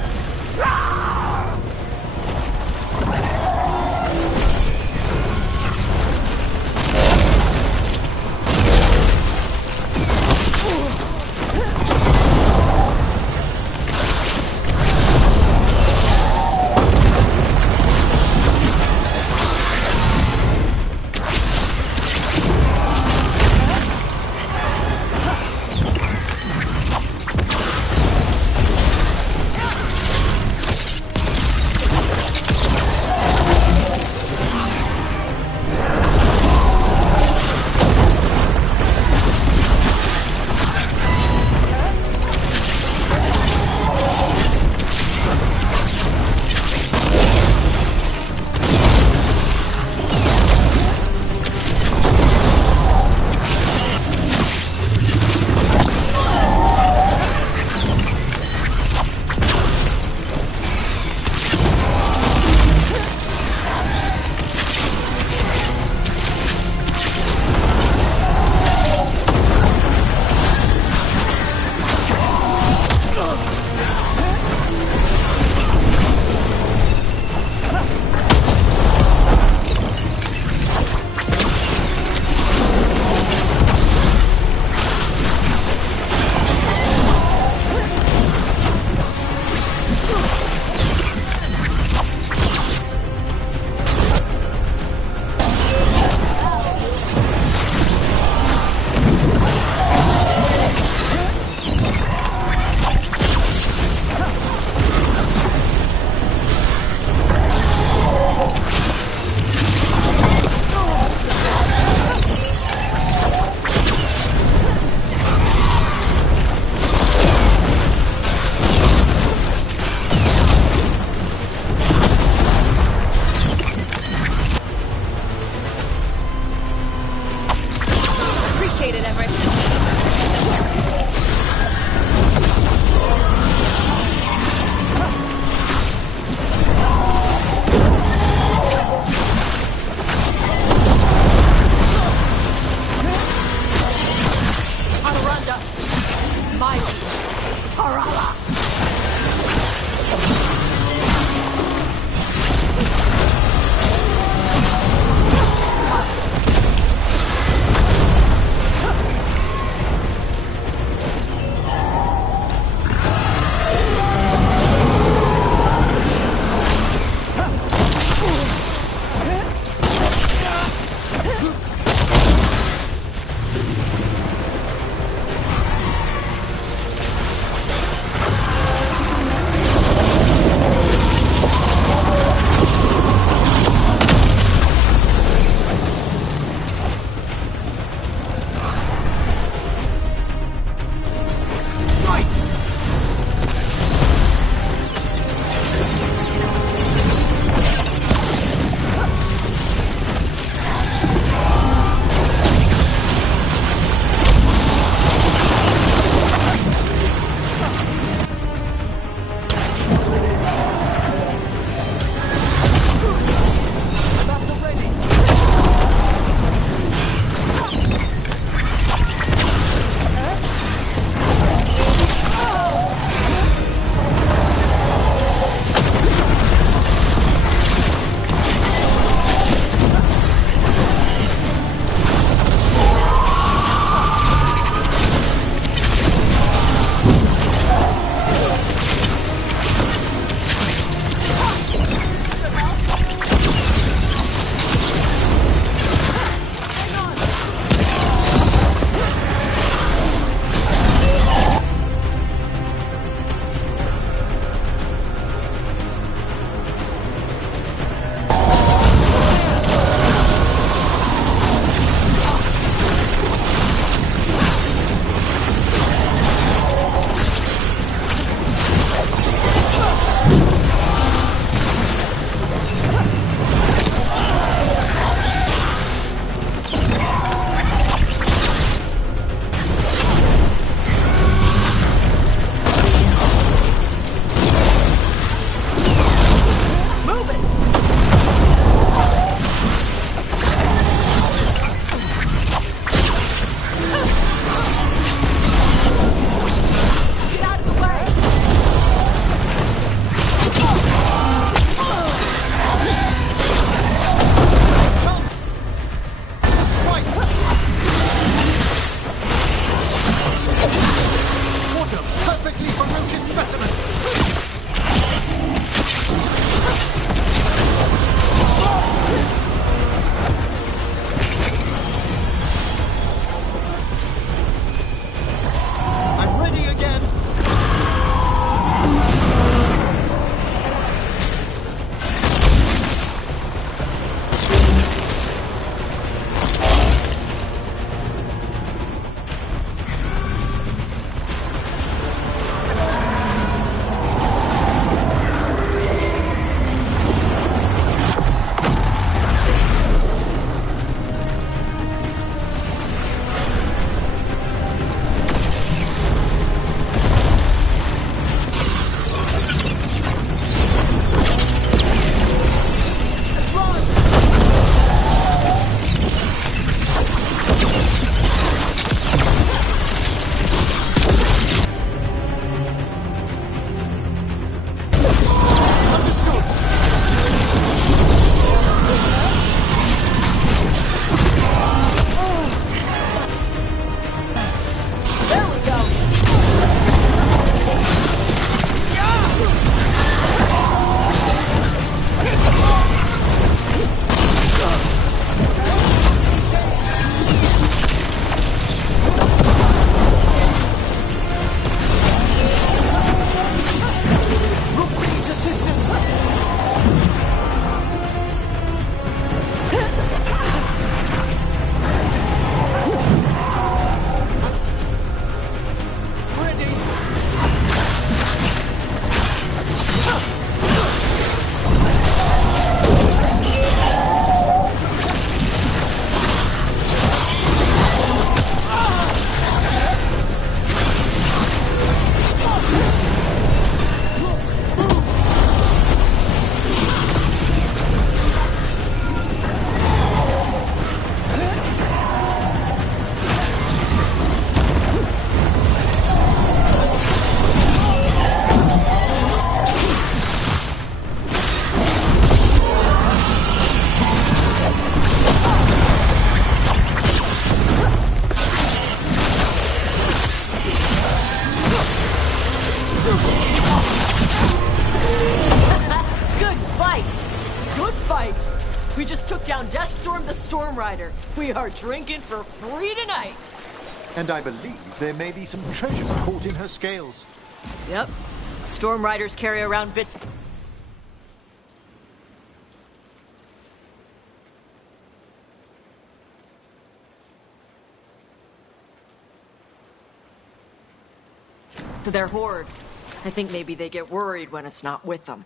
Storm Rider. We are drinking for free tonight. And I believe there may be some treasure caught in her scales. Yep. Storm Riders carry around bits. To their horde. I think maybe they get worried when it's not with them.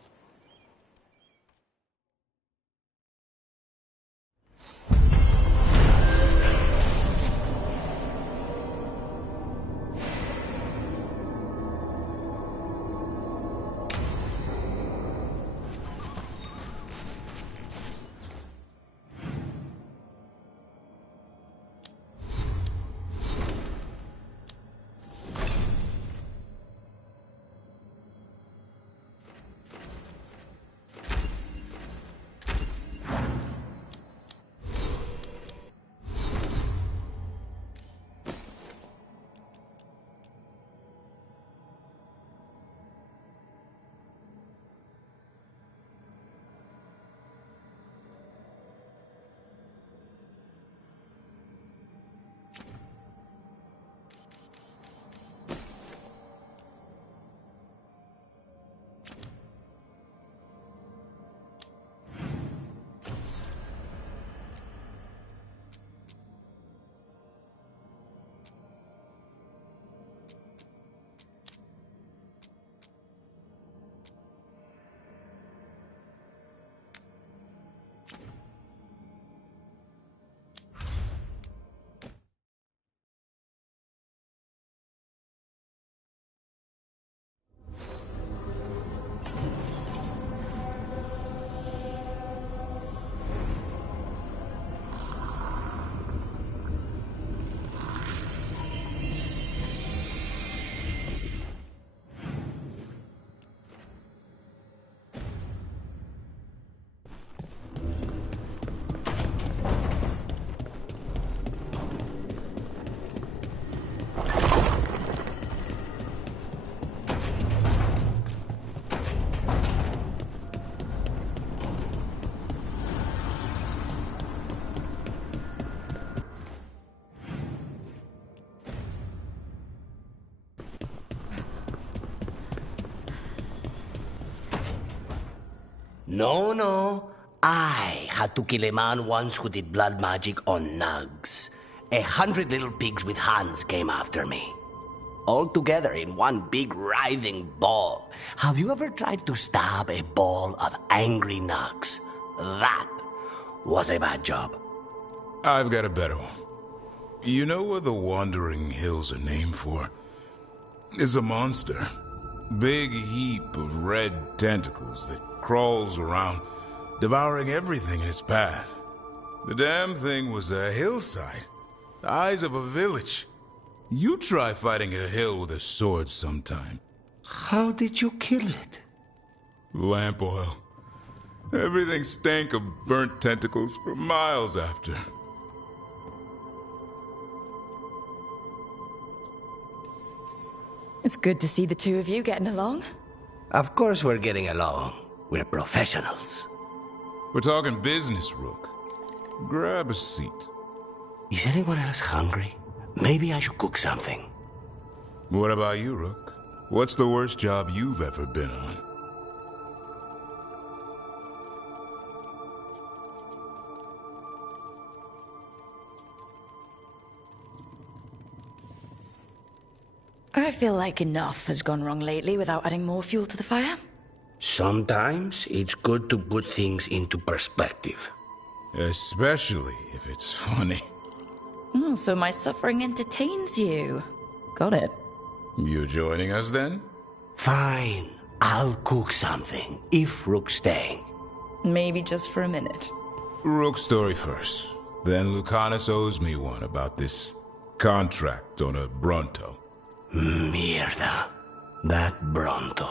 No. I had to kill a man once who did blood magic on nugs. 100 little pigs with hands came after me. All together in one big writhing ball. Have you ever tried to stab a ball of angry nugs? That was a bad job. I've got a better one. You know what the Wandering Hills are named for? It's a monster. Big heap of red tentacles that crawls around, devouring everything in its path. The damn thing was a hillside, the size of a village. You try fighting a hill with a sword sometime. How did you kill it? Lamp oil. Everything stank of burnt tentacles for miles after. It's good to see the two of you getting along. Of course we're getting along. We're professionals. We're talking business, Rook. Grab a seat. Is anyone else hungry? Maybe I should cook something. What about you, Rook? What's the worst job you've ever been on? I feel like enough has gone wrong lately without adding more fuel to the fire. Sometimes it's good to put things into perspective. Especially if it's funny. Oh, so my suffering entertains you. Got it. You joining us then? Fine. I'll cook something, if Rook's staying. Maybe just for a minute. Rook's story first. Then Lucanus owes me one about this contract on a Bronto. Mierda. That Bronto.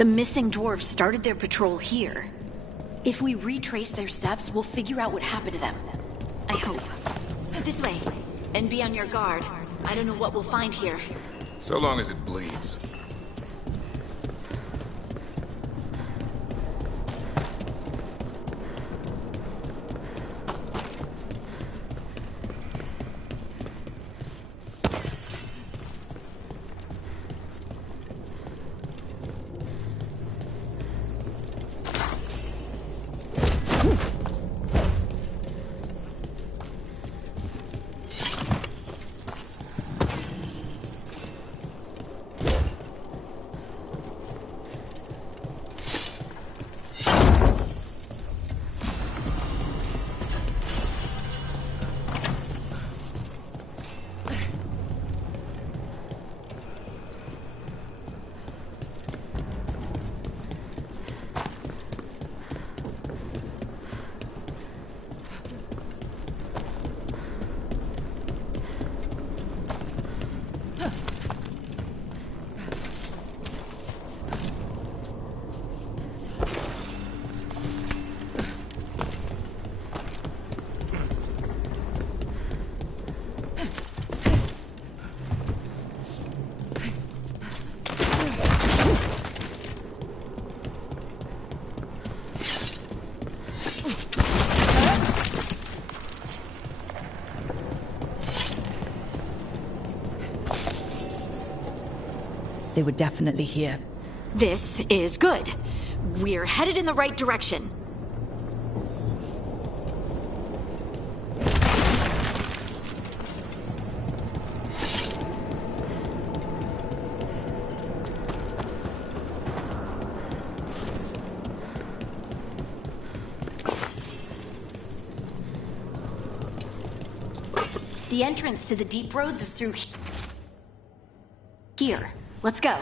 The missing dwarves started their patrol here. If we retrace their steps, we'll figure out what happened to them. I hope. This way. And be on your guard. I don't know what we'll find here. So long as it bleeds. They were definitely here. This is good. We're headed in the right direction. The entrance to the deep roads is through here. Let's go. I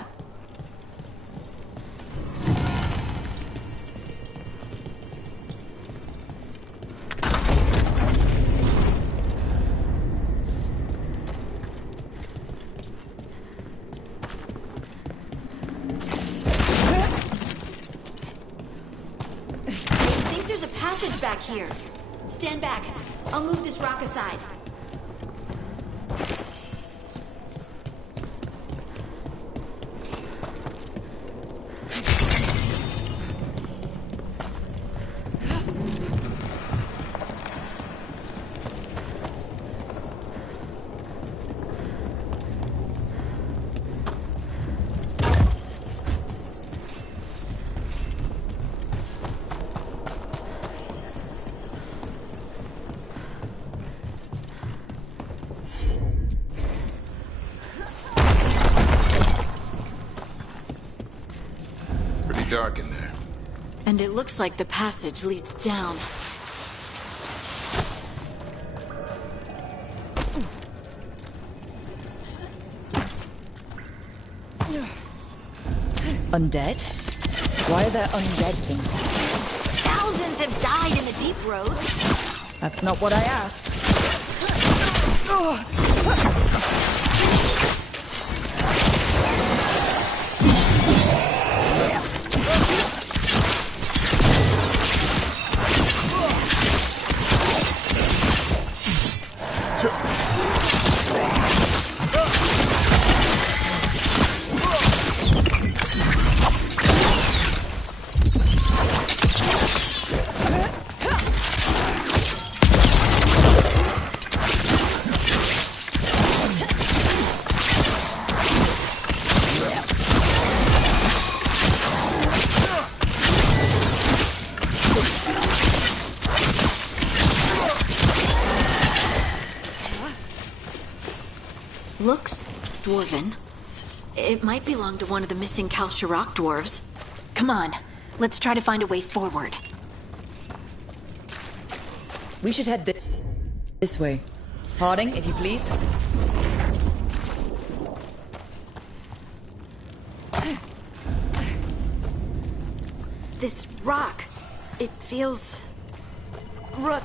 think there's a passage back here. Stand back. I'll move this rock aside. Dark in there. And it looks like the passage leads down. Undead? Why are there undead things? Thousands have died in the deep roads. That's not what I asked. Looks dwarven. It might belong to one of the missing Kalsharok dwarves. Come on, let's try to find a way forward. We should head this way. Harding, if you please. This rock, it feels rough.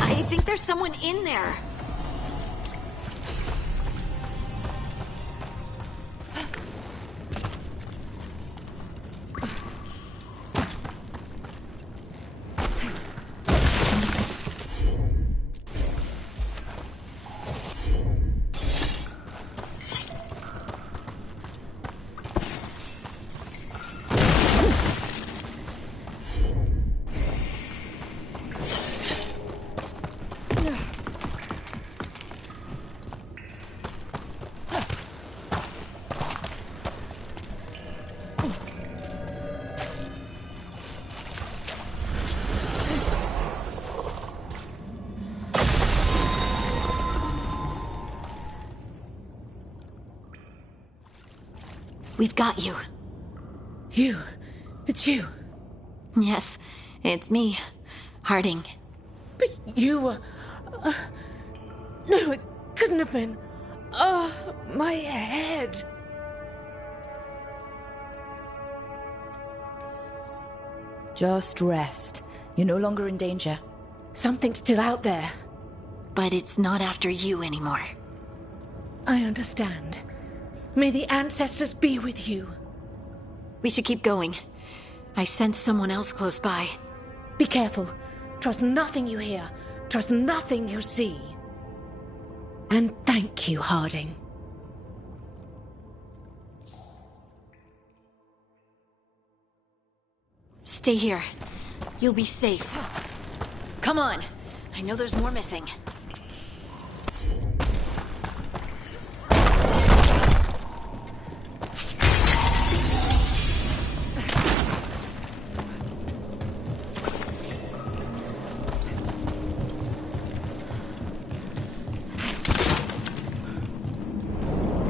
I think there's someone in there. We've got you. You? It's you? Yes, it's me, Harding. But you were... no, it couldn't have been. Oh, my head. Just rest. You're no longer in danger. Something's still out there. But it's not after you anymore. I understand. May the ancestors be with you. We should keep going. I sense someone else close by. Be careful. Trust nothing you hear. Trust nothing you see. And thank you, Harding. Stay here. You'll be safe. Come on. I know there's more missing.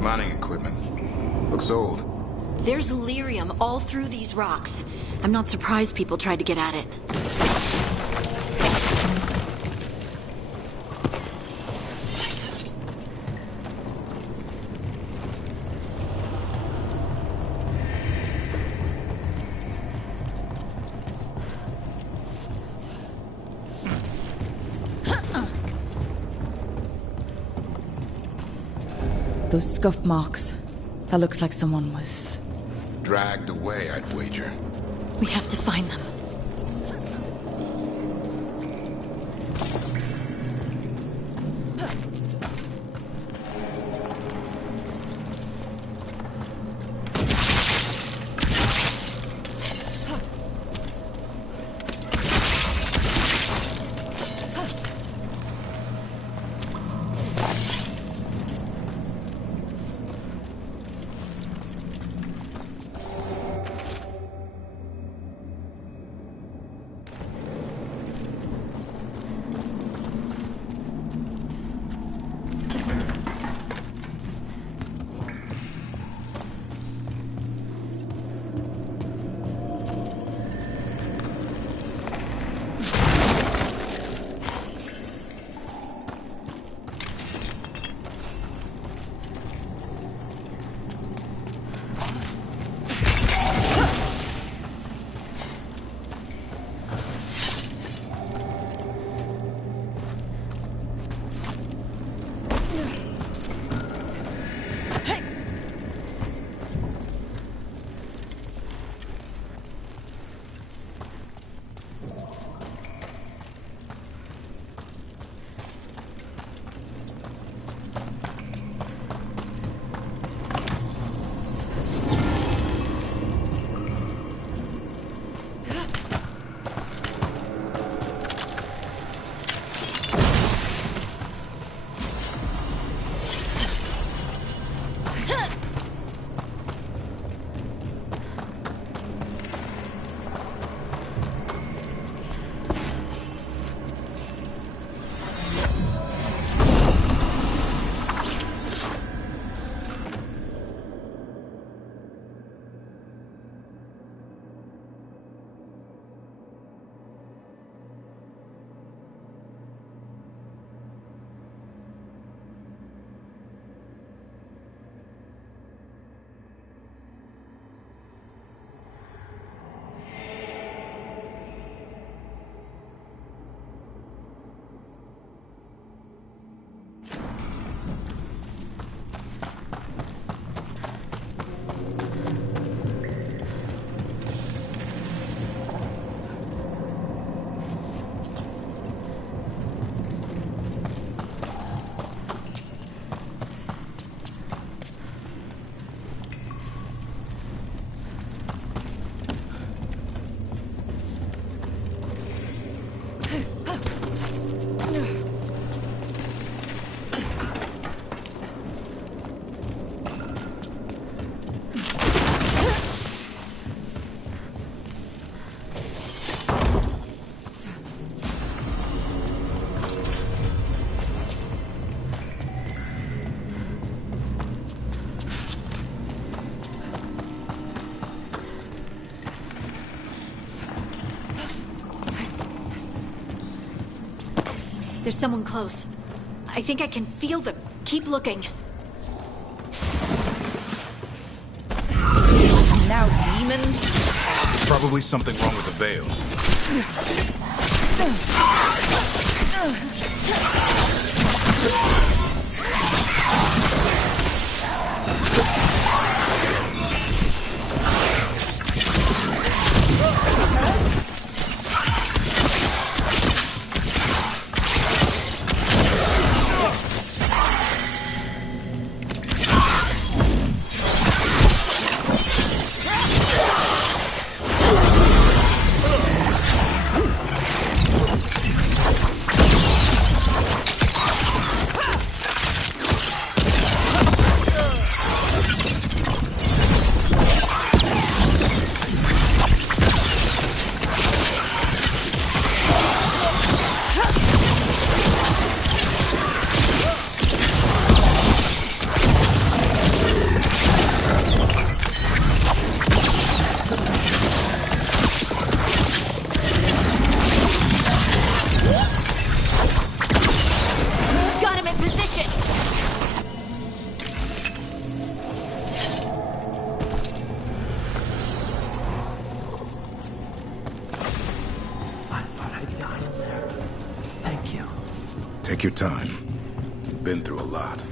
Mining equipment. Looks old. There's lyrium all through these rocks. I'm not surprised people tried to get at it. Those scuff marks. That looks like someone was... Dragged away, I'd wager. We have to find them. There's someone close. I think I can feel them. Keep looking. Now demons? Probably something wrong with the veil. Take your time. You've been through a lot.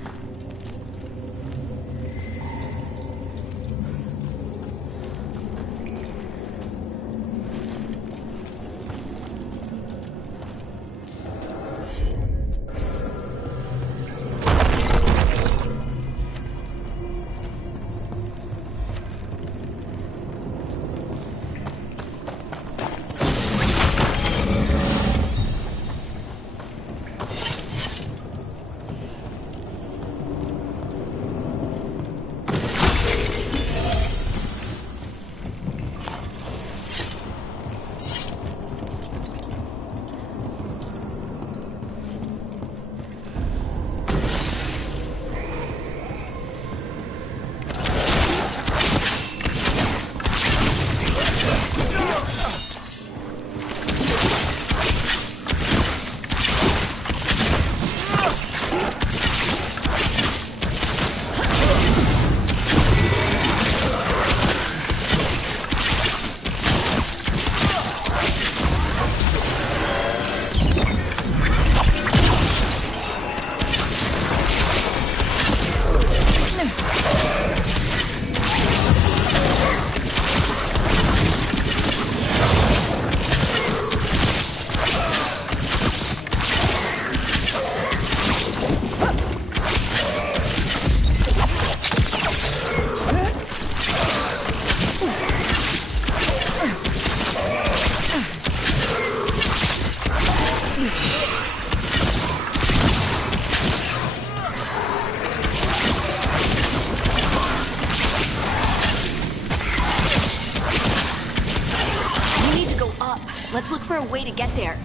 Let's look for a way to get there.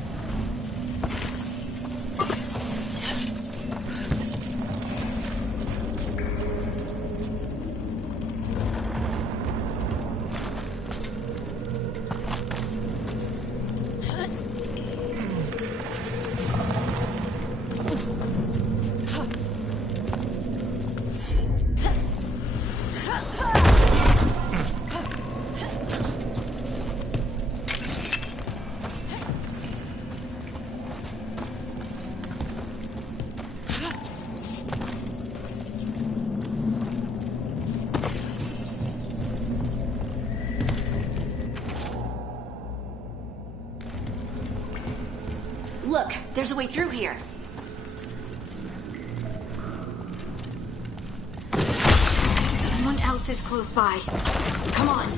Look, there's a way through here. Someone else is close by. Come on.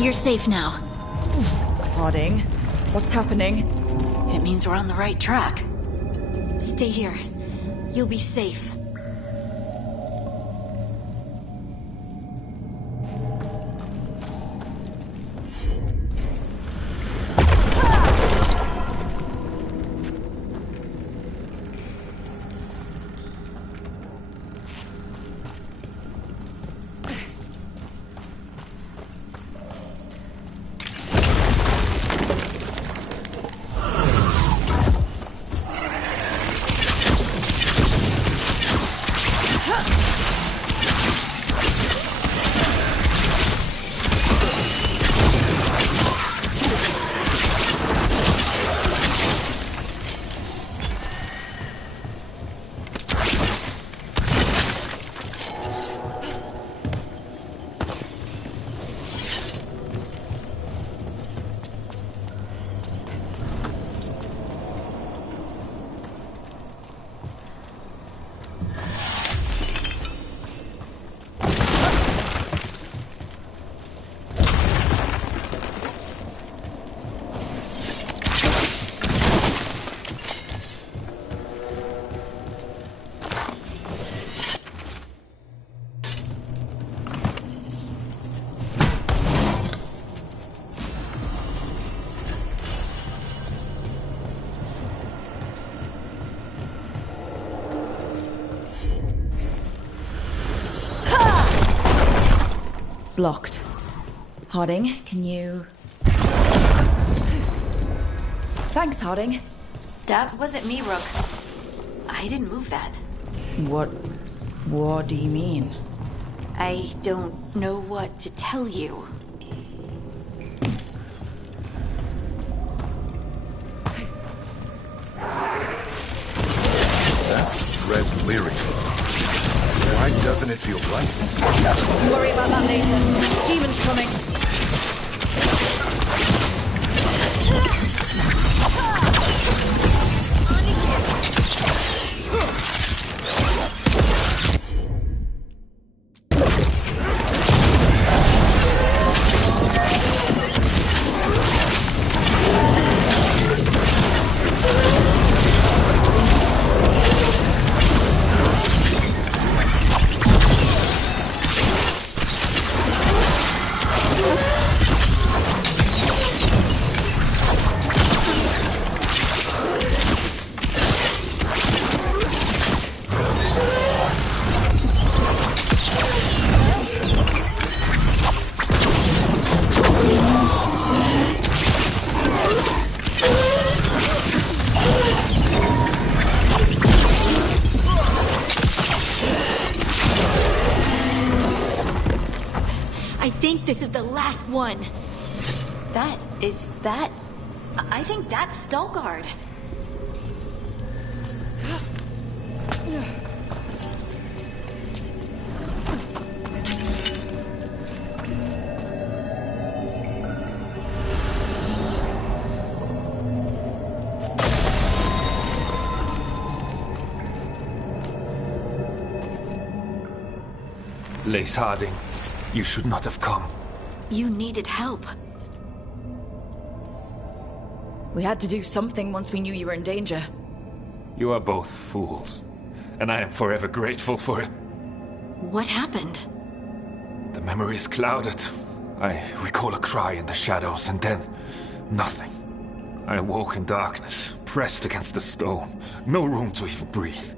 You're safe now. Harding, what's happening? It means we're on the right track. Stay here. You'll be safe. Blocked. Harding, can you... Thanks, Harding. That wasn't me, Rook. I didn't move that. What do you mean? I don't know what to tell you. That's red lyric. Why doesn't it feel right? Don't worry about that later. Demon's coming. This is the last one. I think that's Veilguard. Lace Harding, you should not have come. You needed help. We had to do something once we knew you were in danger. You are both fools, and I am forever grateful for it. What happened? The memory is clouded. I recall a cry in the shadows, and then nothing. I awoke in darkness, pressed against the stone. No room to even breathe.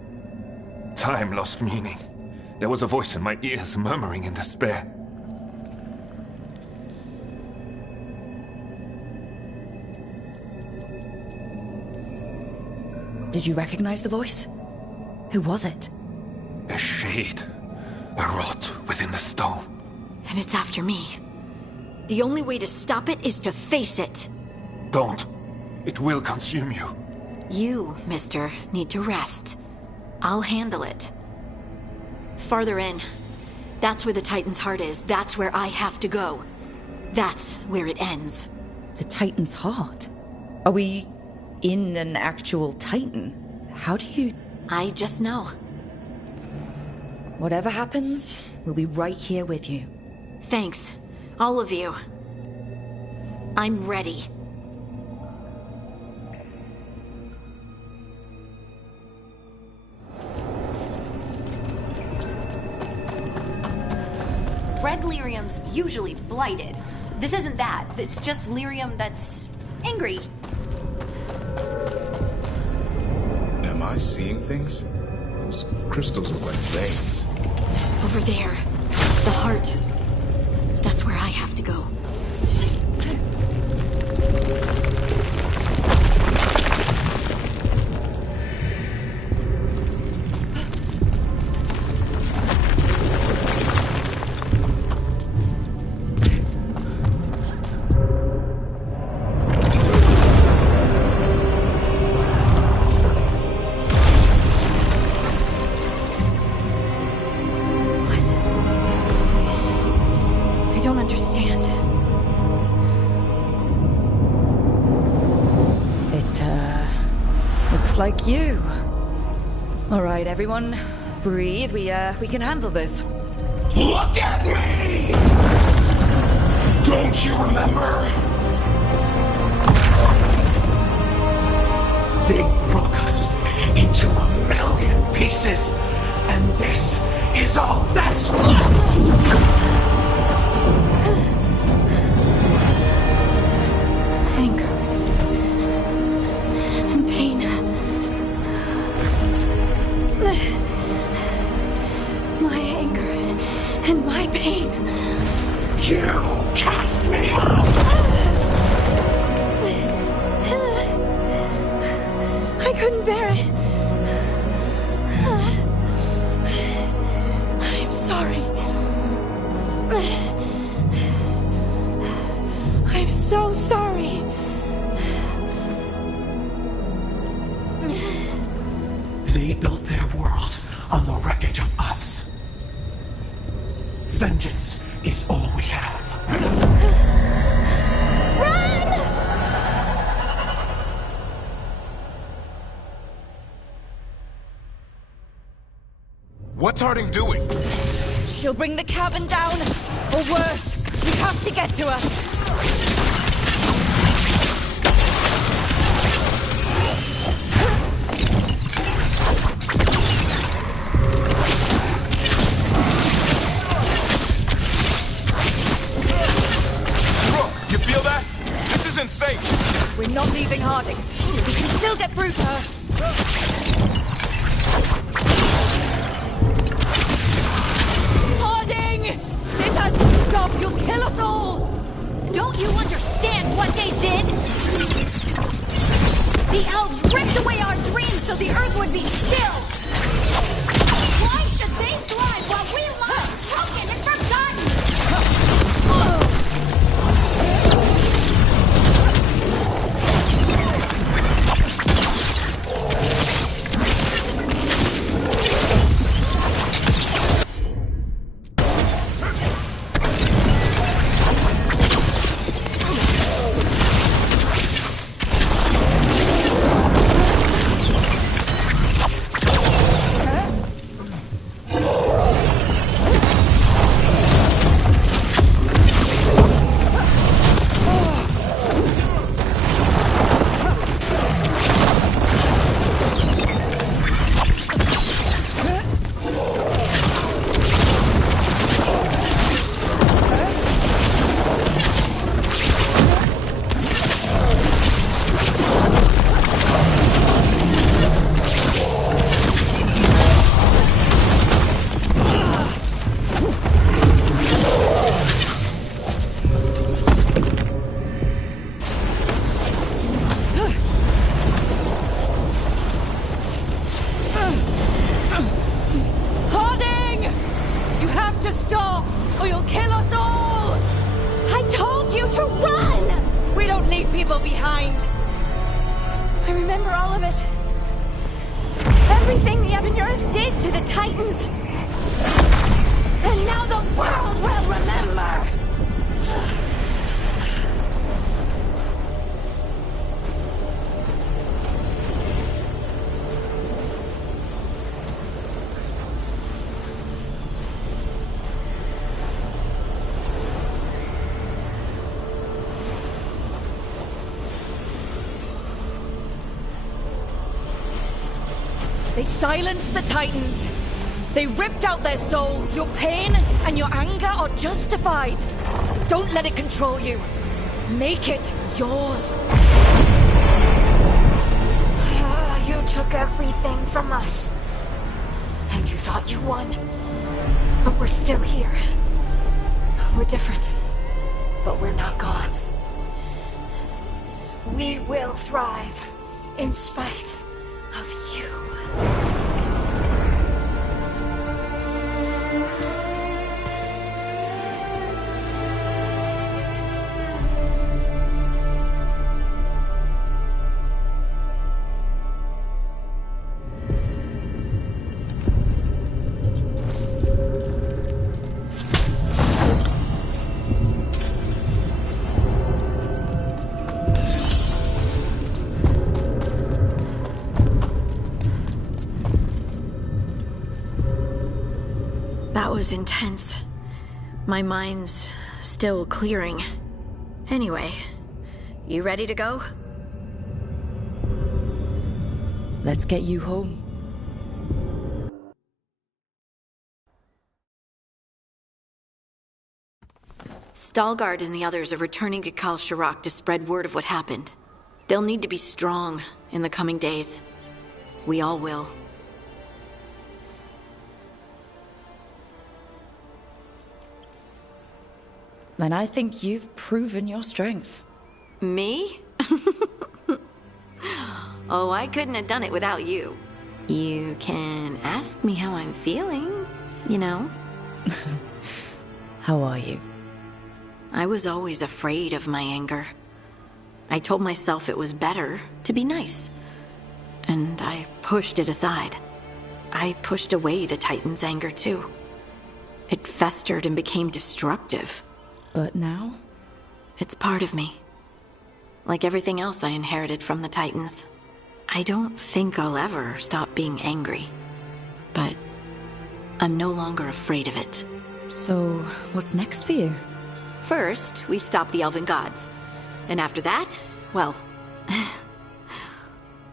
Time lost meaning. There was a voice in my ears murmuring in despair. Did you recognize the voice? Who was it? A shade. A rot within the stone. And it's after me. The only way to stop it is to face it. Don't. It will consume you. You, mister, need to rest. I'll handle it. Farther in. That's where the Titan's heart is. That's where I have to go. That's where it ends. The Titan's heart? Are we in an actual Titan? How do you... I just know. Whatever happens, we'll be right here with you. Thanks. All of you. I'm ready. Red lyrium's usually blighted. This isn't that. It's just lyrium that's angry. Am I seeing things? Those crystals look like veins. Over there. The heart. That's where I have to go. Like you. All right, everyone, breathe. We can handle this. Look at me! Don't you remember? They broke us into 1,000,000 pieces, and this is all that's left! You cast me out! I couldn't bear it. I'm sorry. I'm so sorry. They built their world on the wreckage of us. Vengeance is all we have. Run! What's Harding doing? She'll bring the cabin down, or worse. We have to get to her. You feel that? This isn't safe. We're not leaving Harding. We can still get through to her. Harding! This has to stop. You'll kill us all. Don't you understand what they did? The elves ripped away our dreams so the earth would be still. Why should they thrive while we lie broken and forgotten? people behind. I remember all of it. Everything the Avenures did to the Titans. And now the world will remember! They silenced the Titans. They ripped out their souls. Your pain and your anger are justified. Don't let it control you. Make it yours. You took everything from us. And you thought you won. But we're still here. We're different. But we're not gone. We will thrive in spite of you. That was intense. My mind's still clearing. Anyway, you ready to go? Let's get you home. Stalgard and the others are returning to Kal Shirak to spread word of what happened. They'll need to be strong in the coming days. We all will. And I think you've proven your strength. Me? Oh, I couldn't have done it without you. You can ask me how I'm feeling, you know. How are you? I was always afraid of my anger. I told myself it was better to be nice. And I pushed it aside. I pushed away the Titan's anger too. It festered and became destructive. But now? It's part of me. Like everything else I inherited from the Titans. I don't think I'll ever stop being angry. But I'm no longer afraid of it. So, what's next for you? First, we stop the Elven Gods. And after that, well...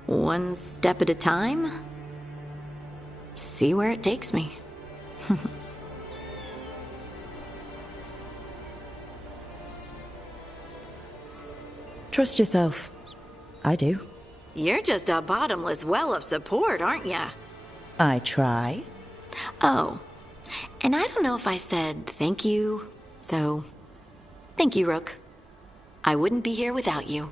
one step at a time. See where it takes me. Trust yourself. I do. You're just a bottomless well of support, aren't ya? I try. Oh. And I don't know if I said thank you, so... Thank you, Rook. I wouldn't be here without you.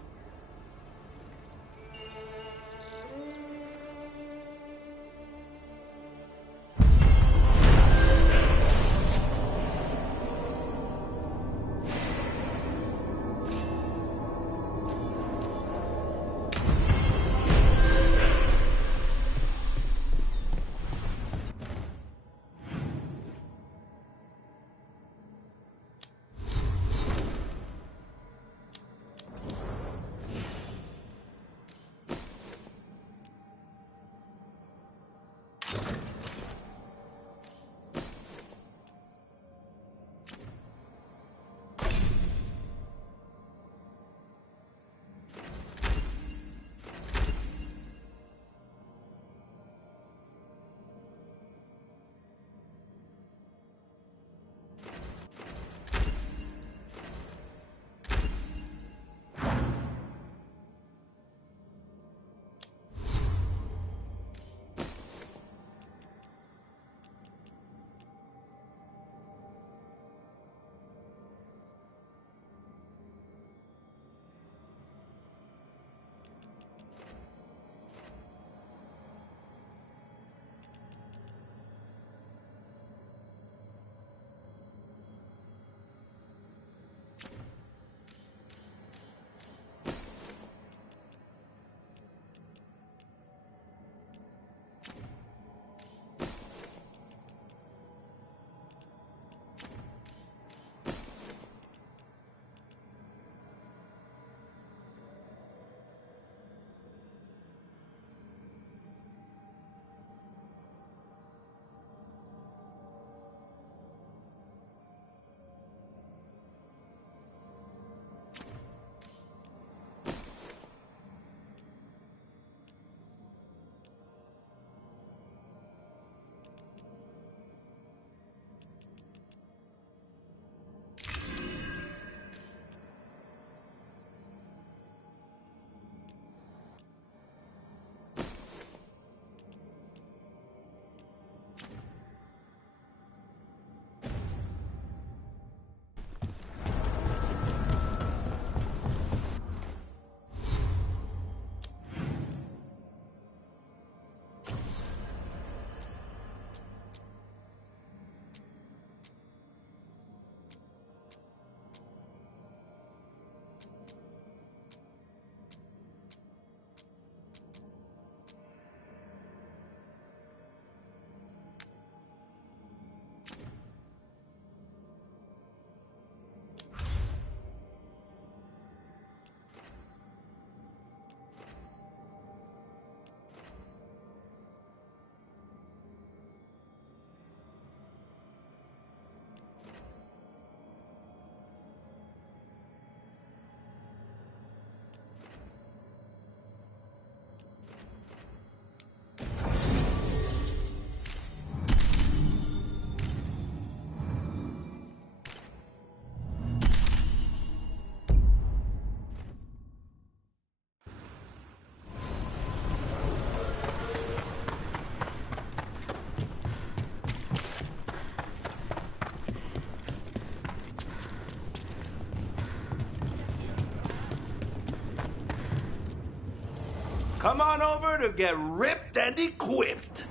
Come on over to get ripped and equipped.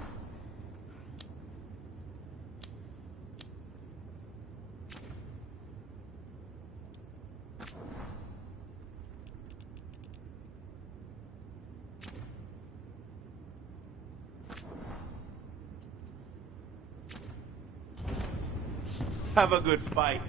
Have a good fight.